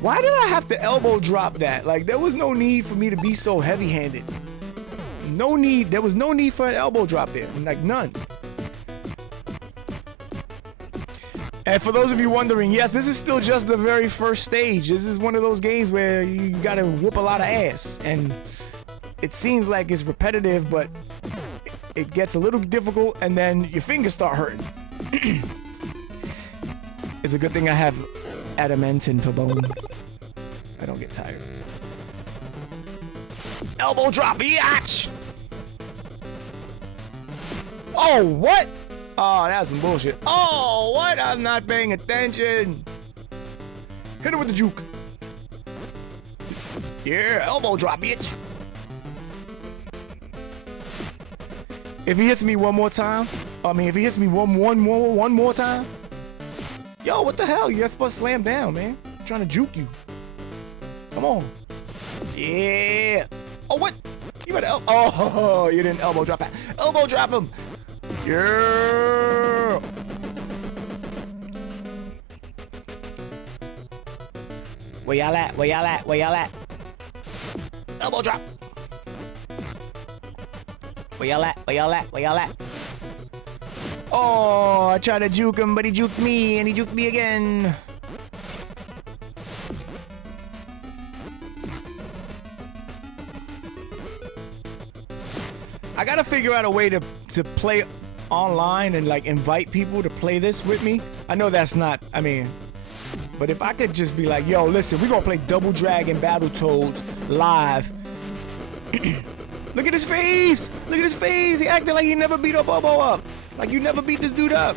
Why did I have to elbow drop that? Like, there was no need for me to be so heavy-handed. No need. There was no need for an elbow drop there. Like, none. And for those of you wondering, yes, this is still just the very first stage. This is one of those games where you gotta whoop a lot of ass. And it seems like it's repetitive, but it gets a little difficult, and then your fingers start hurting. It's a good thing I have adamantine for bone. I don't get tired. Elbow drop, yatch! Oh, what? Oh, that's some bullshit. Oh, what? I'm not paying attention. Hit him with the juke. Yeah, elbow drop, bitch. If he hits me one more time, if he hits me one more time, yo, what the hell? You're supposed to slam down, man. I'm trying to juke you. Come on. Yeah. Oh, what? You better oh, you didn't elbow drop that. Elbow drop him. Yeah. Where y'all at? Where y'all at? Where y'all at? Elbow drop. Where y'all at? Where y'all at? Where y'all at? Oh, I tried to juke him, but he juked me, and he juked me again. I gotta figure out a way to play online and like invite people to play this with me. I know that's not, but if I could just be like, yo, listen, we're gonna play Double Dragon Battletoads live. Look at his face! Look at his face! He acting like he never beat a Bobo up. Like you never beat this dude up.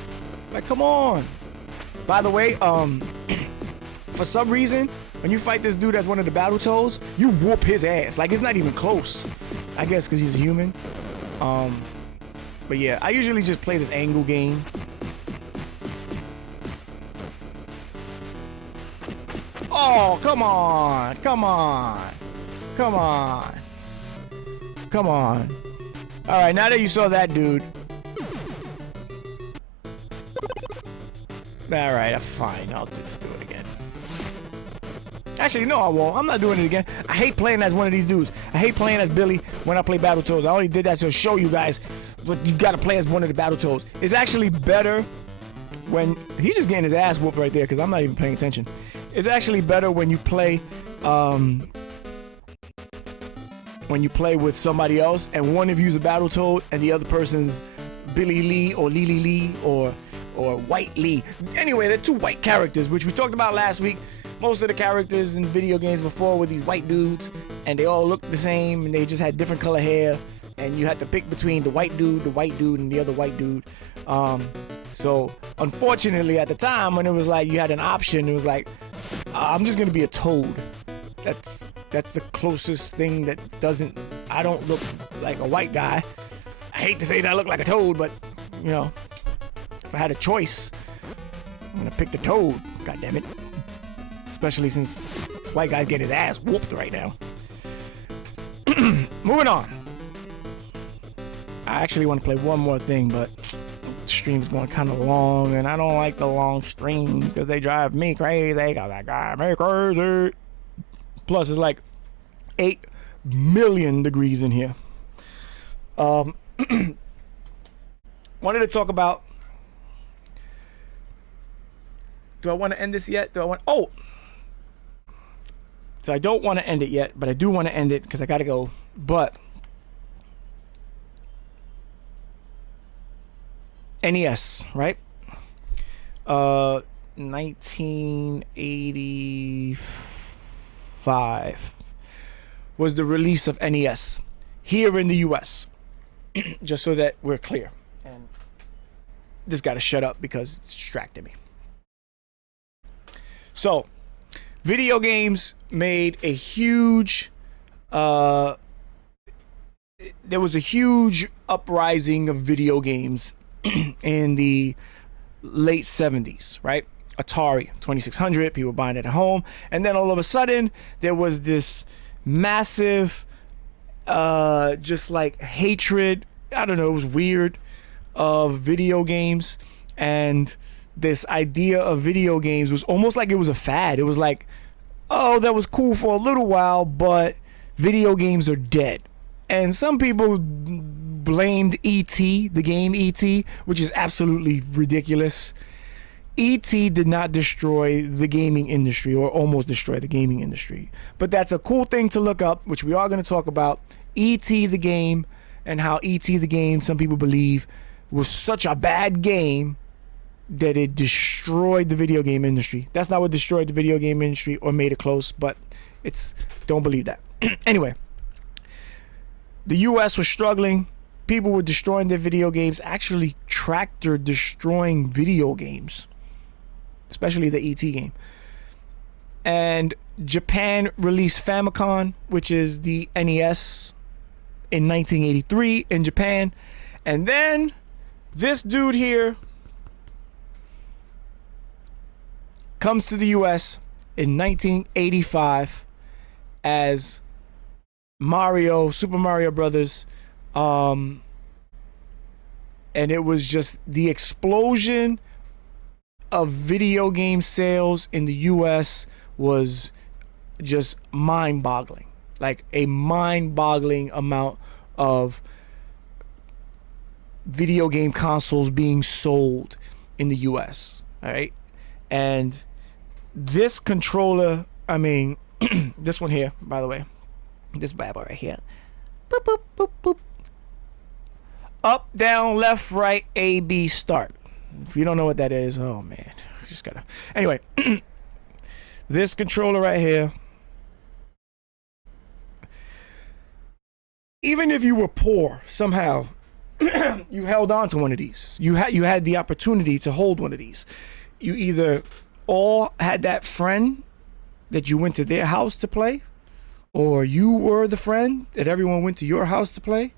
Like, come on. By the way, for some reason, when you fight this dude as one of the Battletoads, you whoop his ass. Like, it's not even close. I guess because he's a human. But yeah, I usually just play this angle game. Oh, come on. Come on. Come on. Come on. All right, now that you saw that dude. All right, fine. I'll just do it again. Actually, no, I won't. I'm not doing it again. I hate playing as one of these dudes. I hate playing as Billy when I play Battletoads. I only did that to show you guys, but you gotta play as one of the Battletoads. It's actually better when he's just getting his ass whooped right there because I'm not even paying attention. It's actually better when you play with somebody else and one of you's a Battletoad and the other person's Billy Lee or Lily Lee or White Lee. Anyway, they're two white characters, which we talked about last week. Most of the characters in video games before were these white dudes, and they all looked the same, and they just had different color hair, and you had to pick between the white dude, and the other white dude. So, unfortunately, at the time, when it was like you had an option, it was like, I'm just gonna be a toad. That's the closest thing that doesn't... I don't look like a white guy. I hate to say that I look like a toad, but, you know, if I had a choice, I'm gonna pick the toad, god damn it. Especially since this white guy's getting his ass whooped right now. Moving on. I actually want to play one more thing, but the stream's going kind of long, and I don't like the long streams because they drive me crazy. Cause they drive me crazy. Plus, it's like 8 million degrees in here. Wanted to talk about... Do I want to end this yet? Oh! So I don't want to end it yet, but I do want to end it because I gotta go. But NES, right? 1985 was the release of NES here in the US. Just so that we're clear. And this got to shut up because it's distracting me. So, video games made a huge there was a huge uprising of video games in the late 70s, right? Atari 2600, people buying it at home, and then all of a sudden there was this massive just like hatred, I don't know, it was weird, of video games. And this idea of video games was almost like it was a fad. It was like, oh, that was cool for a little while, but video games are dead. And some people blamed E.T., the game E.T., which is absolutely ridiculous. E.T. did not destroy the gaming industry, or almost destroy the gaming industry. But that's a cool thing to look up, which we are going to talk about. E.T. the game, and how E.T. the game, some people believe, was such a bad game that it destroyed the video game industry. That's not what destroyed the video game industry or made it close, but don't believe that. Anyway, the US was struggling. People were destroying their video games, actually tractor destroying video games, especially the ET game. And Japan released Famicom, which is the NES, in 1983 in Japan. And then this dude here comes to the US in 1985 as Super Mario Brothers. And it was just the explosion of video game sales in the US was just mind-boggling. Like a mind-boggling amount of video game consoles being sold in the US. All right. And this controller, I mean, this one here, by the way, this bad boy right here. Boop, boop, boop, boop. Up, down, left, right, A, B, start. If you don't know what that is, oh man, just gotta. Anyway, this controller right here. Even if you were poor, somehow you held on to one of these. You had the opportunity to hold one of these. You either all had that friend that you went to their house to play, or you were the friend that everyone went to your house to play,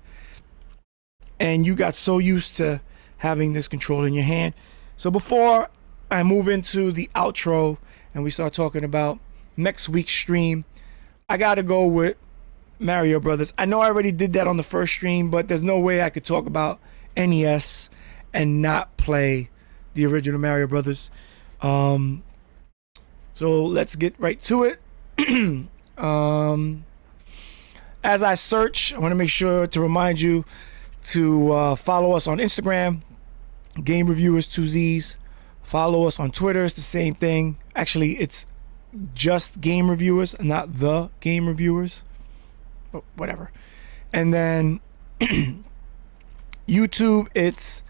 and you got so used to having this controller in your hand. So before I move into the outro and we start talking about next week's stream, I gotta go with Mario Brothers. I know I already did that on the first stream, but there's no way I could talk about NES and not play the original Mario Brothers. So let's get right to it. As I search, I want to make sure to remind you to follow us on Instagram, Game Reviewers 2Zs. Follow us on Twitter, it's the same thing. Actually, it's just Game Reviewers, not the Game Reviewers. But whatever. And then YouTube, it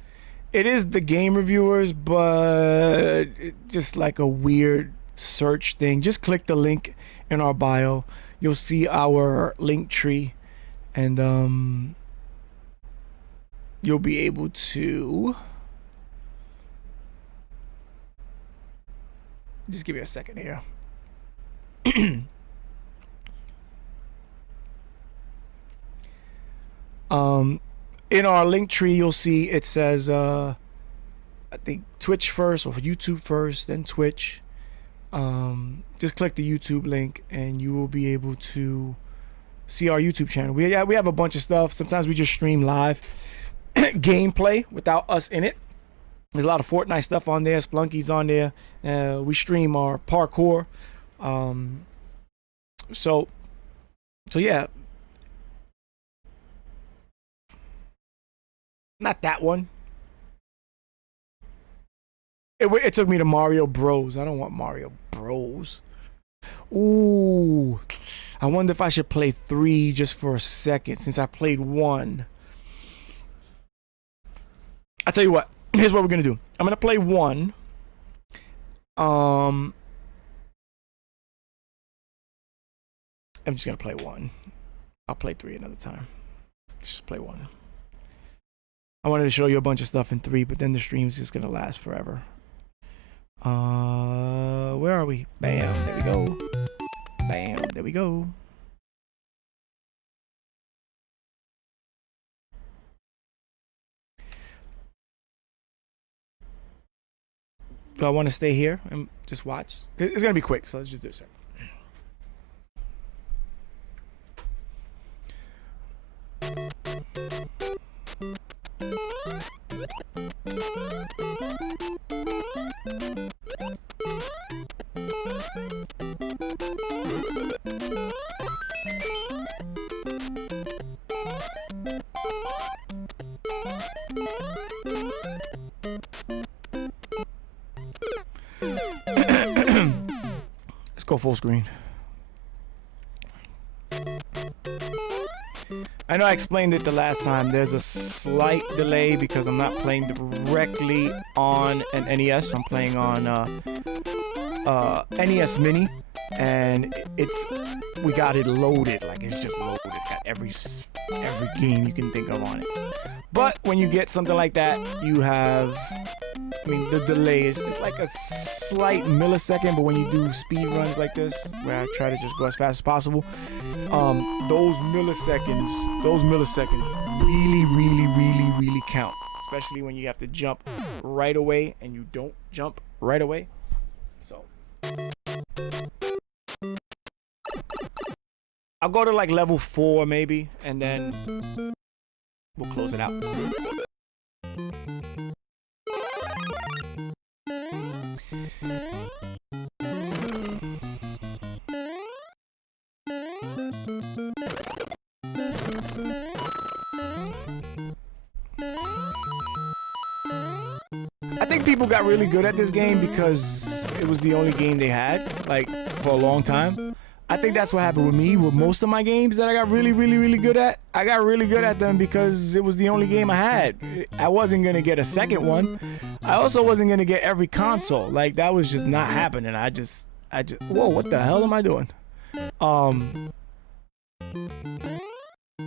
is the Game Reviewers, but just like a weird search thing. Just click the link in our bio. You'll see our link tree, and you'll be able to just give me a second here. In our link tree, you'll see it says I think Twitch first, or YouTube first, then Twitch. Just click the YouTube link and you will be able to see our YouTube channel. We have a bunch of stuff. Sometimes we just stream live gameplay without us in it. There's a lot of Fortnite stuff on there, Splunky's on there. We stream our parkour. So yeah. Not that one. It took me to Mario Bros. I don't want Mario Bros. Ooh. I wonder if I should play 3 just for a second since I played 1. I'll tell you what. Here's what we're going to do. I'm going to play 1. I'm just gonna play one. I'll play 3 another time. Just play one. I wanted to show you a bunch of stuff in 3, but then the stream's just gonna last forever. Where are we? Bam, there we go. Bam, there we go. Do I want to stay here and just watch? It's gonna be quick, so let's just do this. Let's go full screen. I know I explained it the last time. There's a slight delay because I'm not playing directly on an NES. I'm playing on NES Mini, and we got it loaded. Like, it's just loaded. Got every game you can think of on it. But when you get something like that, you have, I mean, the delay is, it's like a slight millisecond, but when you do speed runs like this, where I try to just go as fast as possible, those milliseconds really count, especially when you have to jump right away and you don't jump right away. So I'll go to like level 4 maybe, and then we'll close it out. I think people got really good at this game because it was the only game they had, like, for a long time. I think that's what happened with me with most of my games that I got really good at. I got really good at them because it was the only game I had. I wasn't gonna get a second one. I also wasn't gonna get every console. Like, that was just not happening. I just, whoa, what the hell am I doing?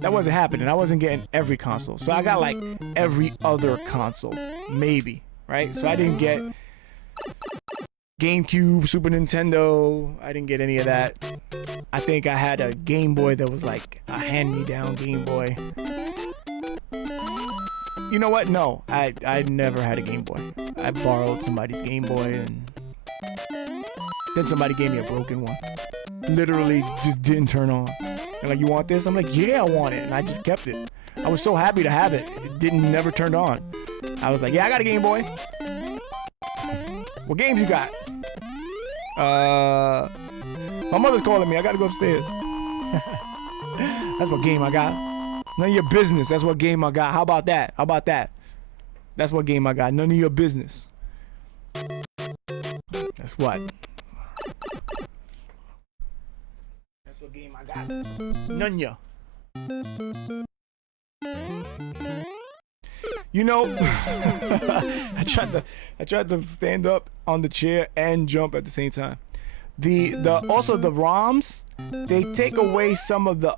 That wasn't happening. I wasn't getting every console. So I got like every other console, maybe, right? So I didn't get GameCube, Super Nintendo. I didn't get any of that. I think I had a Game Boy that was like a hand-me-down Game Boy. You know what? No, I never had a Game Boy. I borrowed somebody's Game Boy, and then somebody gave me a broken one. Literally just didn't turn on. They're like, you want this? I'm like, yeah, I want it. And I just kept it. I was so happy to have it. It never turned on. I was like, yeah, I got a Game Boy. What games you got? My mother's calling me. I gotta go upstairs. That's what game I got. None of your business. That's what game I got. How about that? How about that? That's what game I got. None of your business. That's what. That's what game I got. None ya. You know, I tried to stand up on the chair and jump at the same time. Also the ROMs, they take away some of the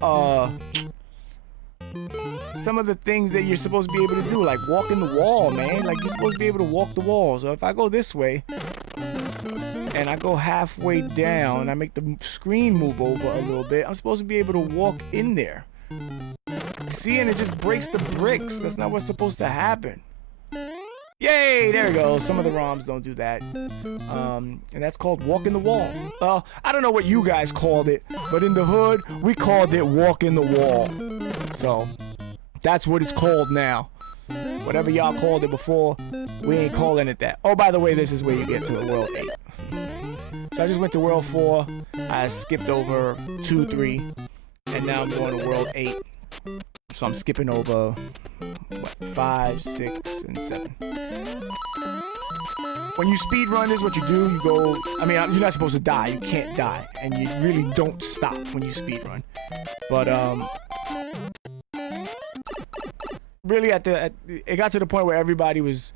things that you're supposed to be able to do, like walking the wall, man. Like, you're supposed to be able to walk the wall. So if I go this way and I go halfway down, I make the screen move over a little bit, I'm supposed to be able to walk in there. See, and it just breaks the bricks. That's not what's supposed to happen. Yay, there we go. Some of the ROMs don't do that. And that's called walking the wall. I don't know what you guys called it, but in the hood, we called it walking the wall. So, that's what it's called now. Whatever y'all called it before, we ain't calling it that. Oh, by the way, this is where you get to World 8. So I just went to World 4, I skipped over 2, 3, and now I'm going to World 8. So I'm skipping over, what, 5, 6, and 7. When you speed run, this is what you do. You go, I mean, you're not supposed to die. You can't die. And you really don't stop when you speed run. But, really it got to the point where everybody was,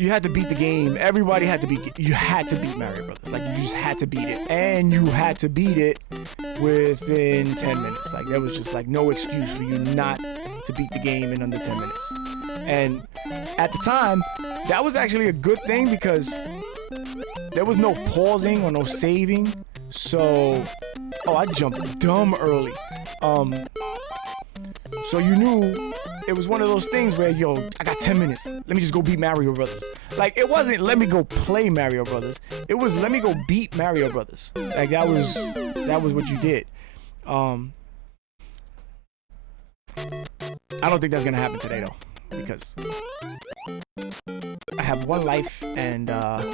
you had to beat the game. Everybody had to beat. You had to beat Mario Brothers. Like you just had to beat it, and you had to beat it within 10 minutes. Like there was just like no excuse for you not to beat the game in under 10 minutes. And at the time, that was actually a good thing because there was no pausing or no saving. So, oh, I jumped dumb early. So you knew it was one of those things where, yo, I got 10 minutes. Let me just go beat Mario Brothers. Like, it wasn't let me go play Mario Brothers. It was let me go beat Mario Brothers. Like, that was what you did. I don't think that's gonna happen today, though, because I have one life and a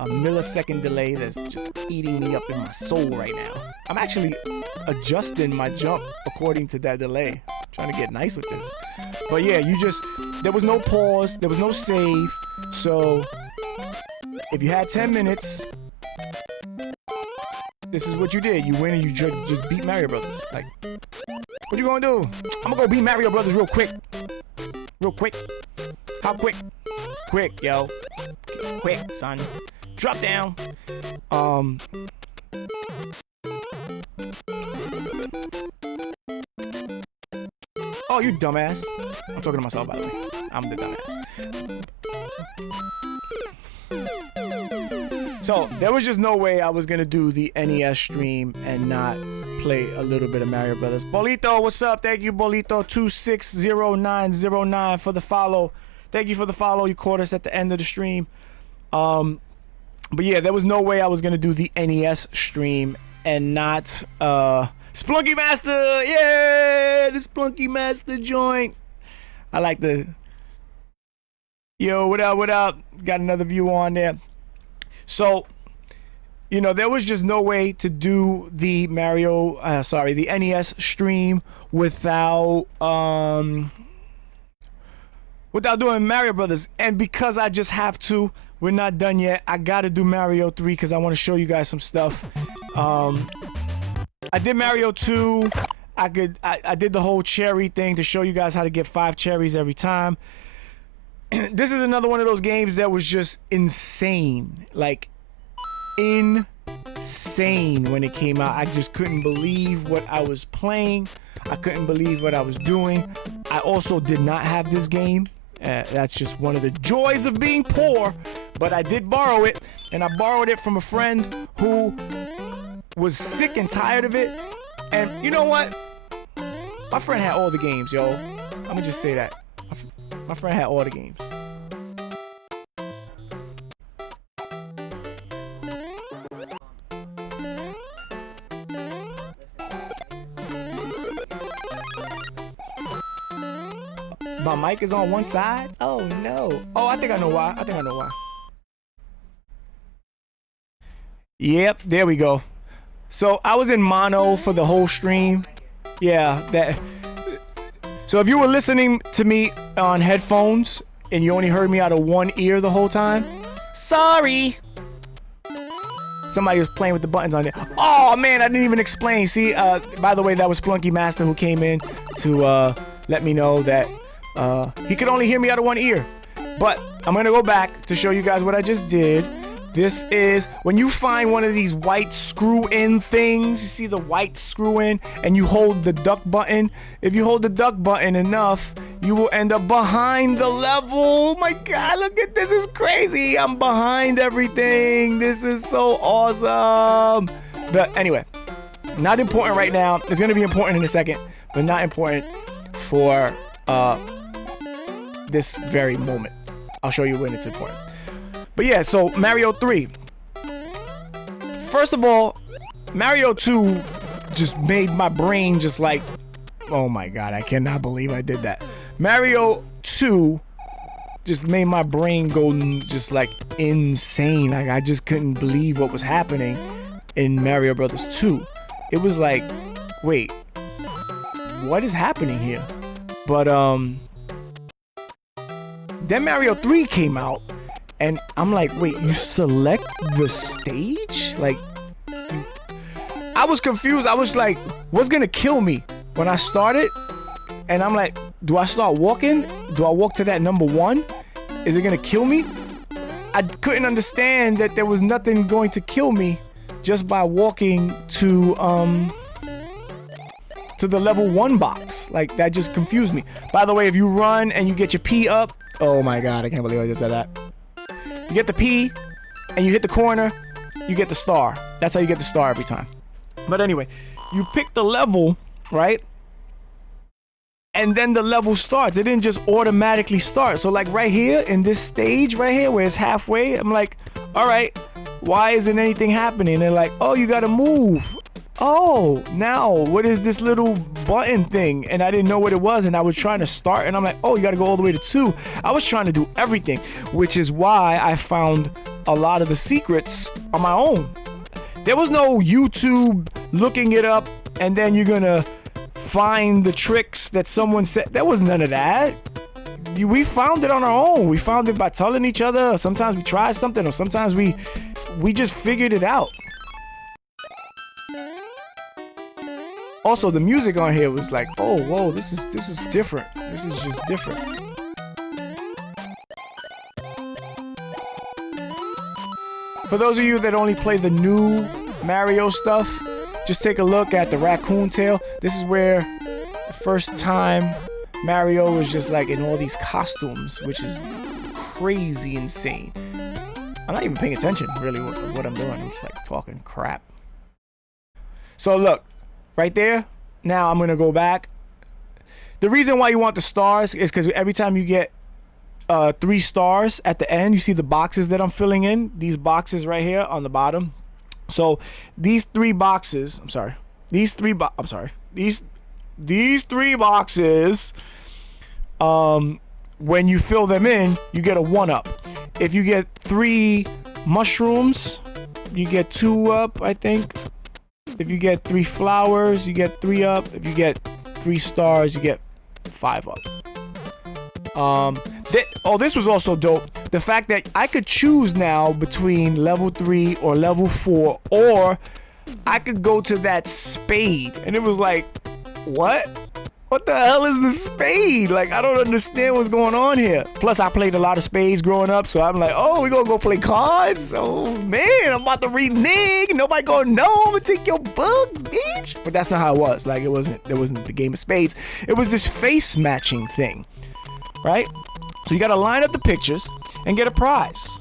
millisecond delay that's just eating me up in my soul right now. I'm actually adjusting my jump according to that delay. Trying to get nice with this. But yeah, there was no pause, there was no save. So if you had 10 minutes, this is what you did. You win and you just beat Mario Brothers. Like, what you gonna do? I'm gonna go beat Mario Brothers real quick. Real quick. How quick? Quick, yo. Quick, son. Drop down. Oh, you dumbass. I'm talking to myself, by the way. I'm the dumbass. So, there was just no way I was gonna do the NES stream and not play a little bit of Mario Brothers. Bolito, what's up? Thank you, Bolito 260909 for the follow. Thank you for the follow. You caught us at the end of the stream. But yeah, there was no way I was gonna do the NES stream and not Splunky Master. Yeah, the Splunky Master joint. I like the yo, what up, what up? Got another view on there. So, you know, there was just no way to do the the NES stream without doing Mario Brothers. And because I just have to, we're not done yet. I gotta do Mario 3 because I want to show you guys some stuff. I did Mario 2. I did the whole cherry thing to show you guys how to get 5 cherries every time. This is another one of those games that was just insane. Like, insane when it came out. I just couldn't believe what I was playing. I couldn't believe what I was doing. I also did not have this game. That's just one of the joys of being poor. But I did borrow it, and I borrowed it from a friend who was sick and tired of it. And you know what? My friend had all the games, yo. I'm gonna just say that. My friend had all the games. My mic is on one side? Oh no. Oh, I think I know why. Yep, there we go. So I was in mono for the whole stream. Yeah, that. So if you were listening to me on headphones and you only heard me out of one ear the whole time, sorry. Somebody was playing with the buttons on there. Oh man, I didn't even explain. See, by the way, that was Splunky Master who came in to let me know that he could only hear me out of one ear. But I'm gonna go back to show you guys what I just did. This is when you find one of these white screw-in things. You see the white screw-in, and you hold the duck button. If you hold the duck button enough, you will end up behind the level. Oh my God, look at this! Is crazy. I'm behind everything. This is so awesome. But anyway, not important right now. It's gonna be important in a second, but not important for this very moment. I'll show you when it's important. But yeah, so Mario 3. First of all, Mario 2 just made my brain just like, oh my God, I cannot believe I did that. Mario 2 just made my brain go just like insane. Like I just couldn't believe what was happening in Mario Brothers 2. It was like, wait, what is happening here? But then Mario 3 came out. And I'm like, wait, you select the stage? Like, I was confused. I was like, what's gonna kill me when I started? And I'm like, do I start walking? Do I walk to that number 1? Is it gonna kill me? I couldn't understand that there was nothing going to kill me just by walking to the level 1 box. Like, that just confused me. By the way, if you run and you get your P up, oh my god, I can't believe I just said that. You get the P and you hit the corner, you get the star. That's how you get the star every time. But anyway, you pick the level, right? And then the level starts. It didn't just automatically start. So like right here in this stage right here where it's halfway, I'm like, all right, why isn't anything happening? They're like, oh, you gotta move. Oh, now what is this little button thing? And I didn't know what it was, and I was trying to start, and I'm like, oh, you gotta go all the way to 2. I was trying to do everything, which is why I found a lot of the secrets on my own. There was no YouTube looking it up and then you're gonna find the tricks that someone said. There was none of that. We found it on our own. We found it by telling each other, or sometimes we tried something, or sometimes we just figured it out. Also, the music on here was like, oh, whoa, this is different. This is just different. For those of you that only play the new Mario stuff, just take a look at the raccoon tail. This is where the first time Mario was just like in all these costumes, which is crazy insane. I'm not even paying attention really what I'm doing. I'm just like talking crap. So look, right there. Now I'm gonna go back. The reason why you want the stars is because every time you get 3 stars at the end, you see the boxes that I'm filling in. These boxes right here on the bottom. So these 3 boxes, these 3 boxes, when you fill them in, you get a 1-up. If you get 3 mushrooms, you get 2 up, I think. If you get 3 flowers, you get 3 up. If you get 3 stars, you get 5 up. This was also dope. The fact that I could choose now between level 3 or level 4, or I could go to that spade. And it was like, what? What the hell is the spade? Like, I don't understand what's going on here. Plus, I played a lot of spades growing up, so I'm like, oh, we gonna go play cards? Oh, man, I'm about to renege. Nobody gonna know. I'm gonna take your books, bitch. But that's not how it was. Like, there wasn't the game of spades. It was this face matching thing, right? So you gotta line up the pictures and get a prize.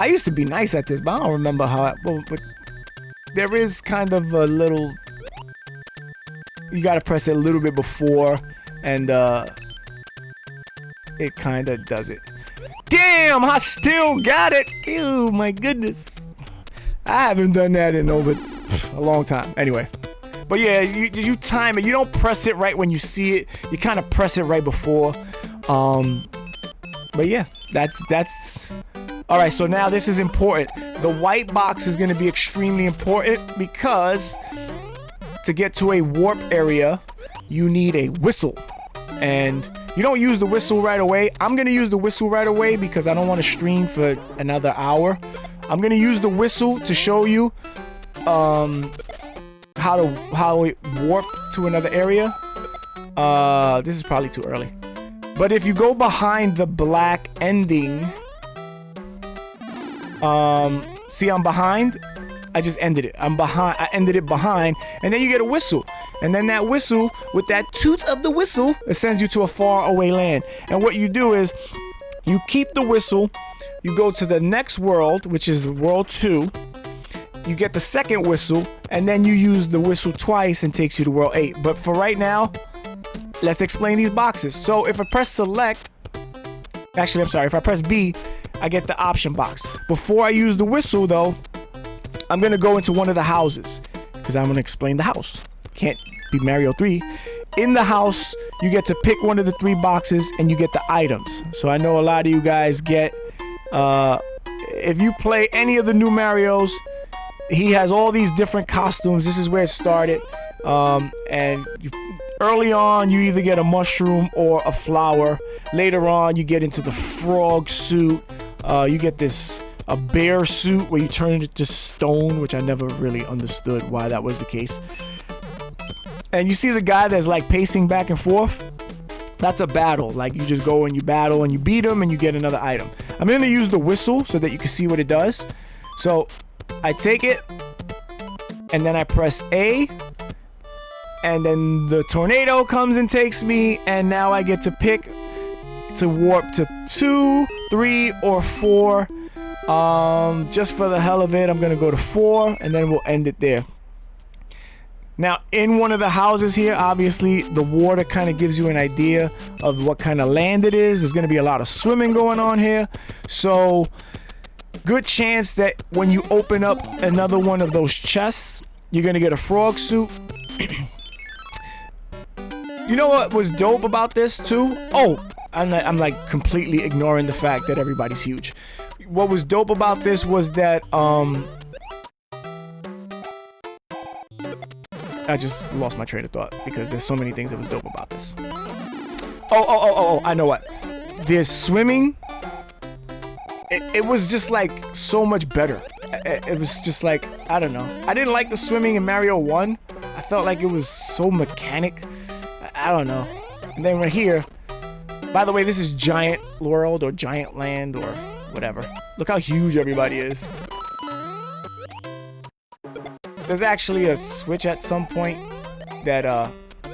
I used to be nice at this, but I don't remember how. But there is kind of a little. You gotta press it a little bit before, and it kind of does it. Damn, I still got it. Ew, my goodness. I haven't done that in over a long time. Anyway. But yeah, you time it. You don't press it right when you see it. You kind of press it right before. But yeah, that's. All right, so now this is important. The white box is going to be extremely important because to get to a warp area, you need a whistle. And you don't use the whistle right away. I'm going to use the whistle right away because I don't want to stream for another hour. I'm going to use the whistle to show you how it warp to another area. This is probably too early. But if you go behind the black ending, see I'm behind? I just ended it. I'm behind. I ended it behind, and then you get a whistle. And then that whistle, with that toot of the whistle, it sends you to a far away land. And what you do is, you keep the whistle, you go to the next world, which is world 2. You get the second whistle, and then you use the whistle twice and takes you to world 8. But for right now, let's explain these boxes. So if I press select, actually, I'm sorry, if I press B, I get the option box. Before I use the whistle, though, I'm gonna go into one of the houses because I'm gonna explain the house. Can't be Mario 3. In the house, you get to pick one of the 3 boxes and you get the items. So I know a lot of you guys get, if you play any of the new Marios, he has all these different costumes. This is where it started. Early on, you either get a mushroom or a flower. Later on, you get into the frog suit. You get a bear suit where you turn it to stone, which I never really understood why that was the case. And you see the guy that's like pacing back and forth. That's a battle. Like, you just go and you battle and you beat them and you get another item. I'm gonna use the whistle so that you can see what it does. So I take it and then I press A, and then the tornado comes and takes me, and now I get to pick to warp to 2, 3, or 4. Just for the hell of it, I'm gonna go to 4, and then we'll end it there. Now, in one of the houses here, obviously, the water kind of gives you an idea of what kind of land it is. There's going to be a lot of swimming going on here. So, good chance that when you open up another one of those chests, you're going to get a frog suit. You know what was dope about this, too? Oh, I'm like completely ignoring the fact that everybody's huge. What was dope about this was that, I just lost my train of thought because there's so many things that was dope about this. Oh, I know what. There's swimming. It was just like so much better. It was just like, I don't know. I didn't like the swimming in Mario 1. I felt like it was so mechanic. I don't know. And then we're here. By the way, this is Giant World or Giant Land or whatever. Look how huge everybody is. There's actually a switch at some point that,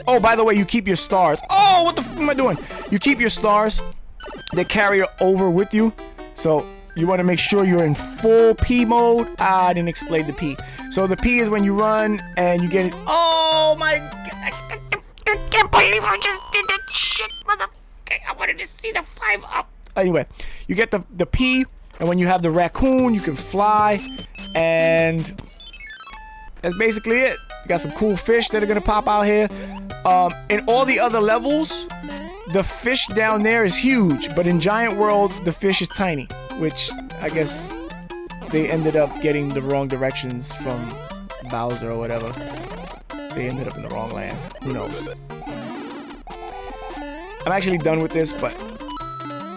oh, by the way, you keep your stars. Oh, what the f am I doing? You keep your stars. They carry over with you. So you want to make sure you're in full P mode. I didn't explain the P. So the P is when you run and you get it. Oh, my God. I can't believe I just did that shit, motherfucker. I wanted to see the 5 up. Anyway, you get the P, and when you have the raccoon, you can fly, and that's basically it. You got some cool fish that are gonna pop out here. In all the other levels, the fish down there is huge, but in Giant World, the fish is tiny, which I guess they ended up getting the wrong directions from Bowser or whatever. They ended up in the wrong land. Who knows? I'm actually done with this, but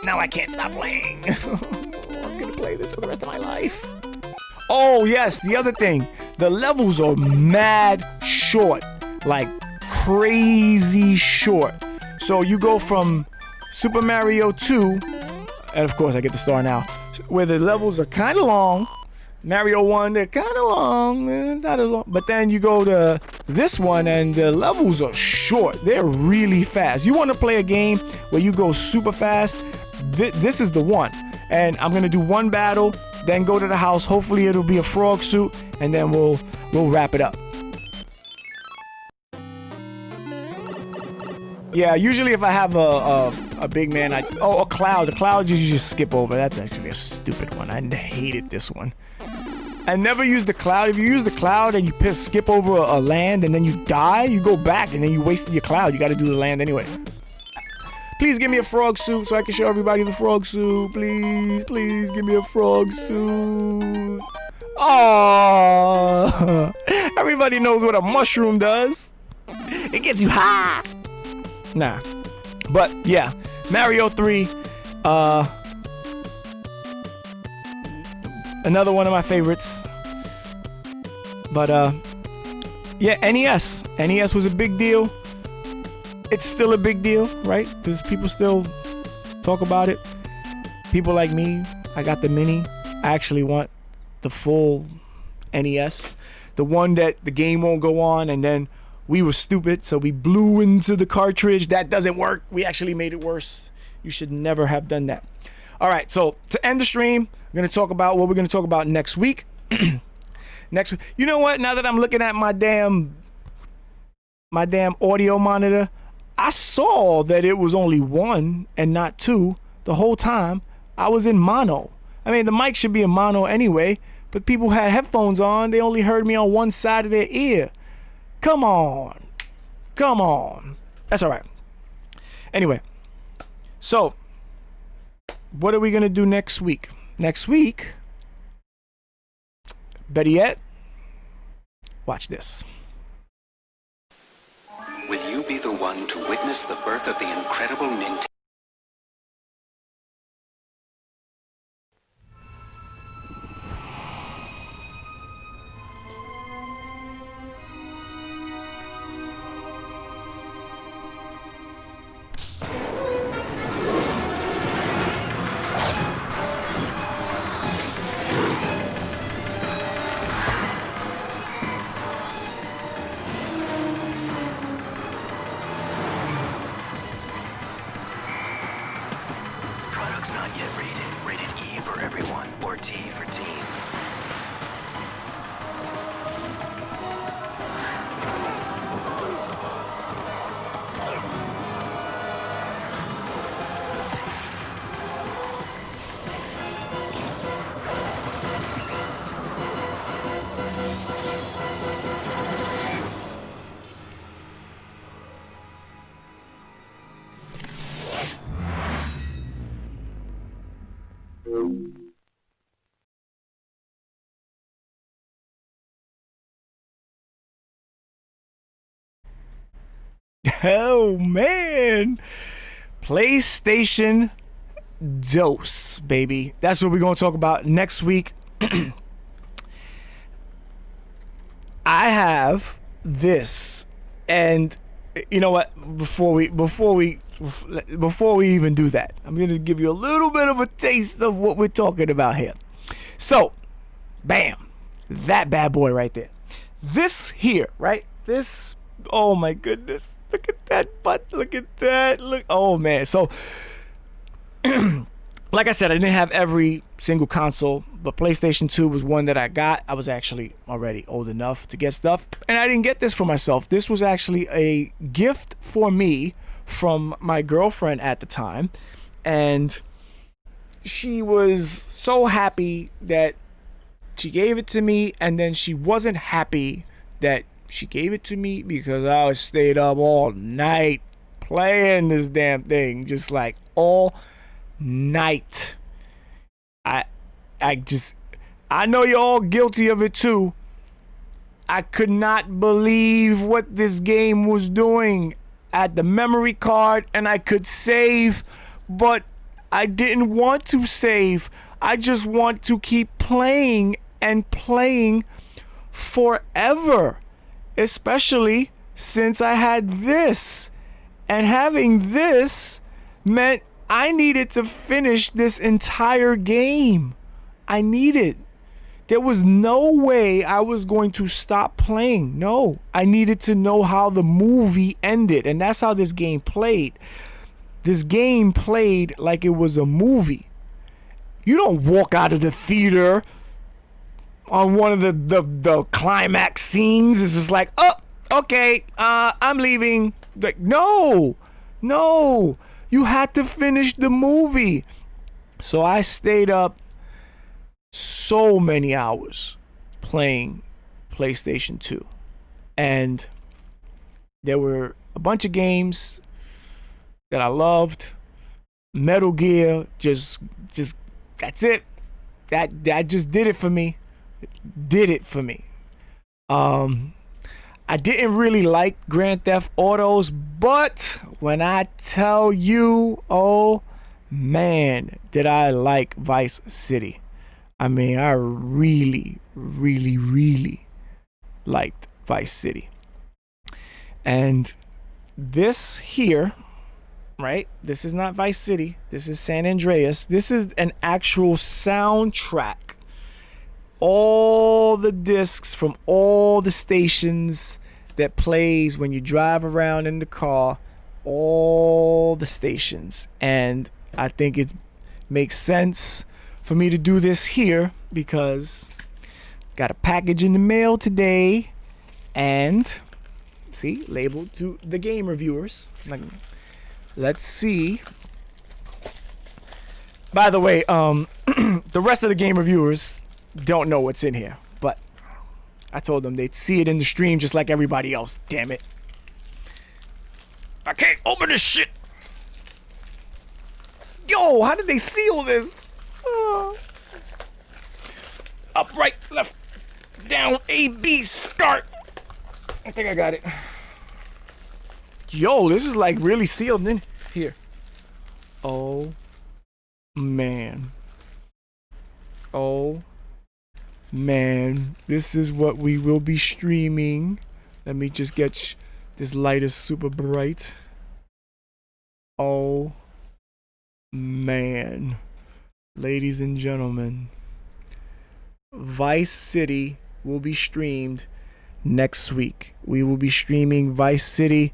now I can't stop playing. I'm gonna play this for the rest of my life. Oh, yes, the other thing. The levels are mad short, like crazy short. So you go from Super Mario 2, and of course I get the star now, where the levels are kind of long. Mario 1, they're kind of long, not as long. But then you go to this one, and the levels are short. They're really fast. You want to play a game where you go super fast? This is the one. And I'm gonna do one battle, then go to the house. Hopefully it'll be a frog suit, and then we'll wrap it up. Yeah, usually if I have a big man, a cloud. The cloud you just skip over. That's actually a stupid one. I hated this one. I never use the cloud. If you use the cloud and you skip over a land and then you die, you go back and then you wasted your cloud. You got to do the land anyway. Please give me a frog suit so I can show everybody the frog suit. Please, please give me a frog suit. Oh, everybody knows what a mushroom does. It gets you high. Nah, but yeah, Mario 3. Another one of my favorites. But yeah, NES. NES was a big deal. It's still a big deal, right? Because people still talk about it. People like me, I got the mini. I actually want the full NES. The one that the game won't go on, and then we were stupid, so we blew into the cartridge. That doesn't work. We actually made it worse. You should never have done that. All right, so to end the stream, I'm going to talk about what we're going to talk about next week. Next week. You know what? Now that I'm looking at my damn audio monitor, I saw that it was only 1 and not 2 the whole time. I was in mono. I mean, the mic should be in mono anyway, but people had headphones on. They only heard me on one side of their ear. Come on. Come on. That's all right. Anyway, so what are we going to do next week? Next week, better yet, watch this. Will you be the one to witness the birth of the incredible Nintendo? Oh man, PlayStation dose, baby. That's what we're gonna talk about next week. I have this, and you know what? Before we even do that, I'm gonna give you a little bit of a taste of what we're talking about here. So, bam, that bad boy right there. This here, right? This. Oh my goodness! Look at that butt. Look at that. Look. Oh man. So. Like I said, I didn't have every single console, but PlayStation 2 was one that I got. I was actually already old enough to get stuff, and I didn't get this for myself. This was actually a gift for me from my girlfriend at the time, and she was so happy that she gave it to me, and then she wasn't happy that she gave it to me because I stayed up all night playing this damn thing, just like all night. I know you're all guilty of it too. I could not believe what this game was doing. I had the memory card and I could save, but I didn't want to save. I just want to keep playing and playing forever, especially since I had this, and having this meant I needed to finish this entire game. I needed. There was no way I was going to stop playing. No, I needed to know how the movie ended, and that's how this game played. This game played like it was a movie. You don't walk out of the theater on one of the climax scenes. It's just like, oh, okay, I'm leaving. Like, no. You had to finish the movie. So I stayed up so many hours playing PlayStation 2. And there were a bunch of games that I loved. Metal Gear, just that's it. That just did it for me. I didn't really like Grand Theft Autos, but when I tell you, oh man, did I like Vice City. I mean, I really liked Vice City. And this here, right? This is not Vice City. This is San Andreas. This is an actual soundtrack. All the discs from all the stations that plays when you drive around in the car, all the stations. And I think it makes sense for me to do this here because got a package in the mail today, and see, labeled to the game reviewers. Like, let's see. By the way, the rest of the game reviewers don't know what's in here, but I told them they'd see it in the stream just like everybody else. Damn it. I can't open this shit. Yo, how did they seal this? Up, right, left, down, A, B, start. I think I got it. Yo, this is like really sealed in here. Oh, man. Oh, man. This is what we will be streaming. Let me just get this light is super bright. Oh, man. Ladies and gentlemen, Vice City will be streamed next week. We will be streaming Vice City.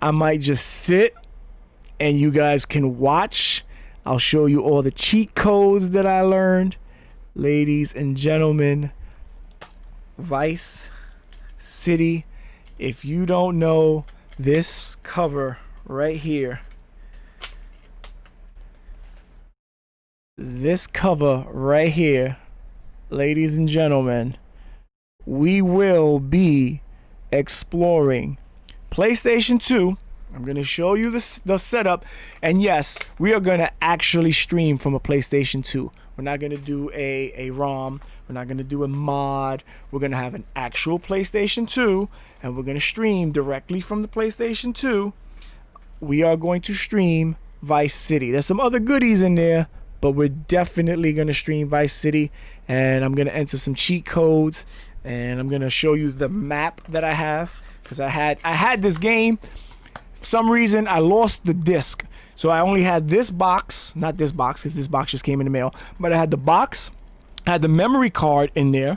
I might just sit and you guys can watch. I'll show you all the cheat codes that I learned. Ladies and gentlemen, Vice City. If you don't know this cover right here, this cover right here, ladies and gentlemen, we will be exploring PlayStation 2 I'm going to show you the setup. And yes, we are going to actually stream from a PlayStation 2. We're not going to do a ROM. We're not going to do a mod. We're going to have an actual PlayStation 2, and we're going to stream directly from the PlayStation 2. We are going to stream Vice City. There's some other goodies in there, but we're definitely going to stream Vice City, and I'm going to enter some cheat codes, and I'm going to show you the map that I have, because I had this game. For some reason, I lost the disc. So I only had this box, not this box, because this box just came in the mail, but I had the box, I had the memory card in there,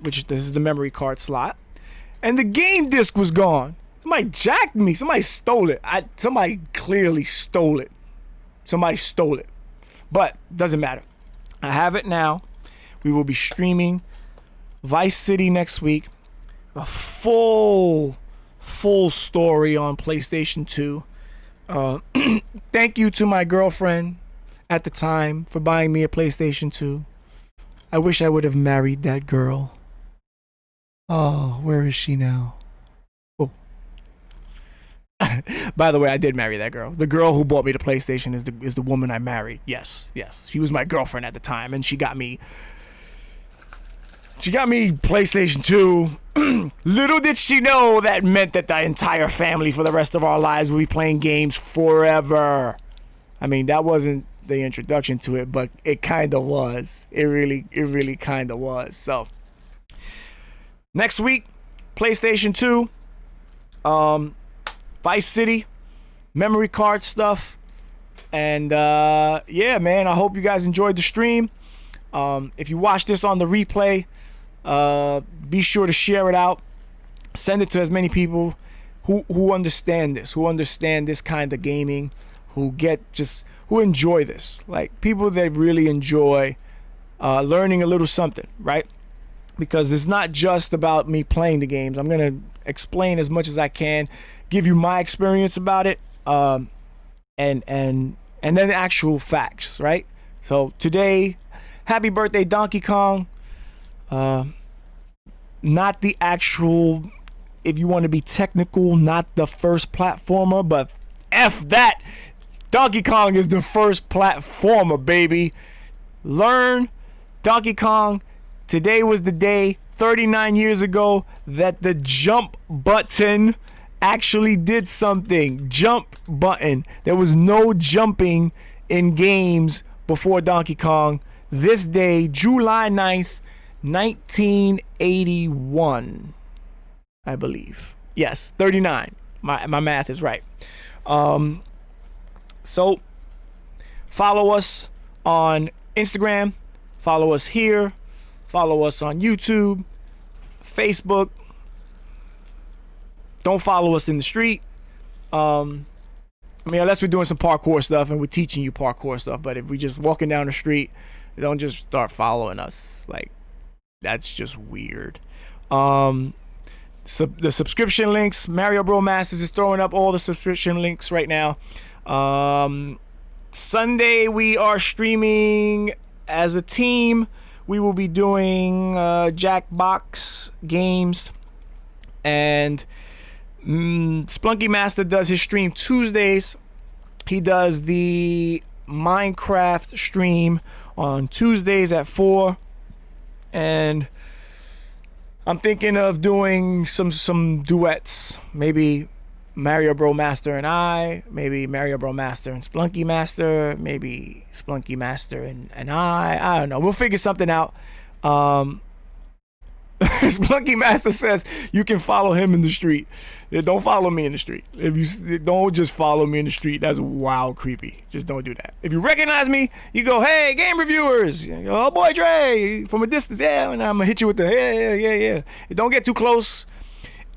which this is the memory card slot, and the game disc was gone. Somebody jacked me. Somebody stole it. Somebody clearly stole it. Somebody stole it. But doesn't matter. I have it now. We will be streaming Vice City next week. A full story on PlayStation 2. Thank you to my girlfriend at the time for buying me a PlayStation 2. I wish I would have married that girl. Oh, where is she now? Oh. By the way, I did marry that girl. The girl who bought me the PlayStation is the woman I married. Yes. She was my girlfriend at the time, and she got me PlayStation 2. Little did she know that meant that the entire family for the rest of our lives would be playing games forever. I mean, that wasn't the introduction to it, but it kind of was. It really kind of was. So, next week, PlayStation 2, Vice City, memory card stuff, and yeah, man, I hope you guys enjoyed the stream. If you watch this on the replay, be sure to share it out. Send it to as many people who understand this kind of gaming, who enjoy this. Like people that really enjoy learning a little something, right? Because it's not just about me playing the games. I'm gonna explain as much as I can, give you my experience about it, and then the actual facts, right? So today, happy birthday, Donkey Kong. Not the actual, if you want to be technical, not the first platformer, but F that. Donkey Kong is the first platformer, baby. Learn Donkey Kong. Today was the day, 39 years ago, that the jump button actually did something. Jump button. There was no jumping in games before Donkey Kong. This day, July 9th, 1981, I believe. Yes, 39. My math is right. So follow us on Instagram, follow us here, follow us on YouTube, Facebook. Don't follow us in the street. I mean, unless we're doing some parkour stuff and we're teaching you parkour stuff, but if we just walking down the street, don't just start following us. Like, that's just weird. The subscription links, Mario Bro Masters is throwing up all the subscription links right now. Sunday we are streaming as a team. We will be doing Jackbox games, and Splunky Master does his stream Tuesdays. He does the Minecraft stream on Tuesdays at 4, and I'm thinking of doing some duets. Maybe Mario Bro Master and I, maybe Mario Bro Master and Splunky Master, maybe Splunky Master and I don't know. We'll figure something out. Splunky Master says you can follow him in the street. Don't follow me in the street. If you don't just follow me in the street, that's wild creepy. Just don't do that. If you recognize me, you go, "Hey, game reviewers, oh boy Dre," from a distance, yeah, and I'm gonna hit you with the yeah. Don't get too close.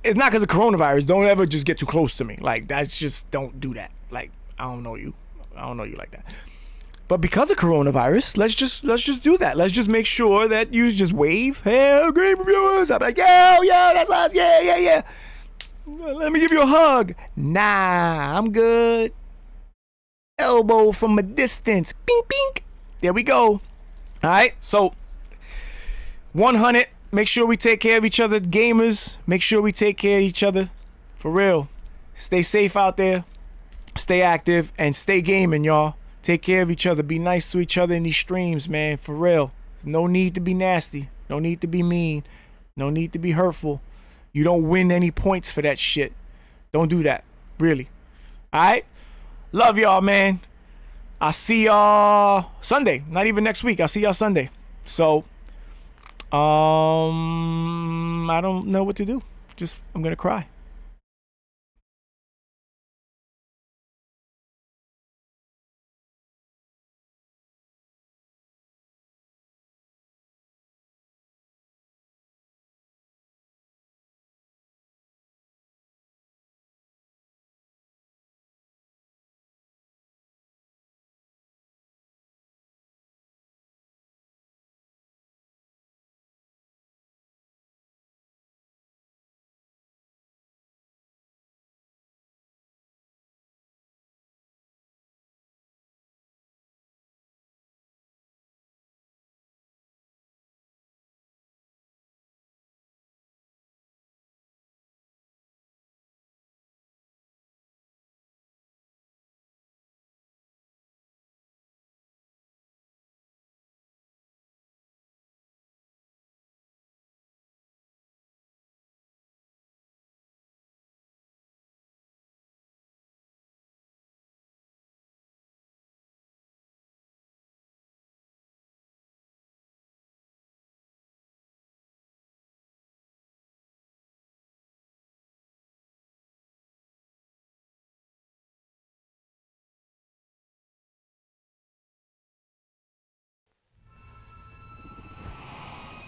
It's not because of coronavirus. Don't ever just get too close to me. Like, that's just, don't do that. Like, I don't know you like that. But because of coronavirus, let's just do that. Let's just make sure that you just wave, "Hey, great reviewers." I'm like, "Yo, that's us, yeah. Let me give you a hug." Nah, I'm good. Elbow from a distance. Bink, bink. There we go. All right, so 100. Make sure we take care of each other, gamers. Make sure we take care of each other. For real. Stay safe out there. Stay active and stay gaming, y'all. Take care of each other. Be nice to each other in these streams, man. For real. No need to be nasty. No need to be mean. No need to be hurtful. You don't win any points for that shit. Don't do that. Really. Alright? Love y'all, man. I'll see y'all Sunday. Not even next week. I'll see y'all Sunday. So, I don't know what to do. Just, I'm gonna cry.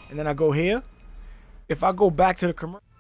And then I go here. If I go back to the commercial.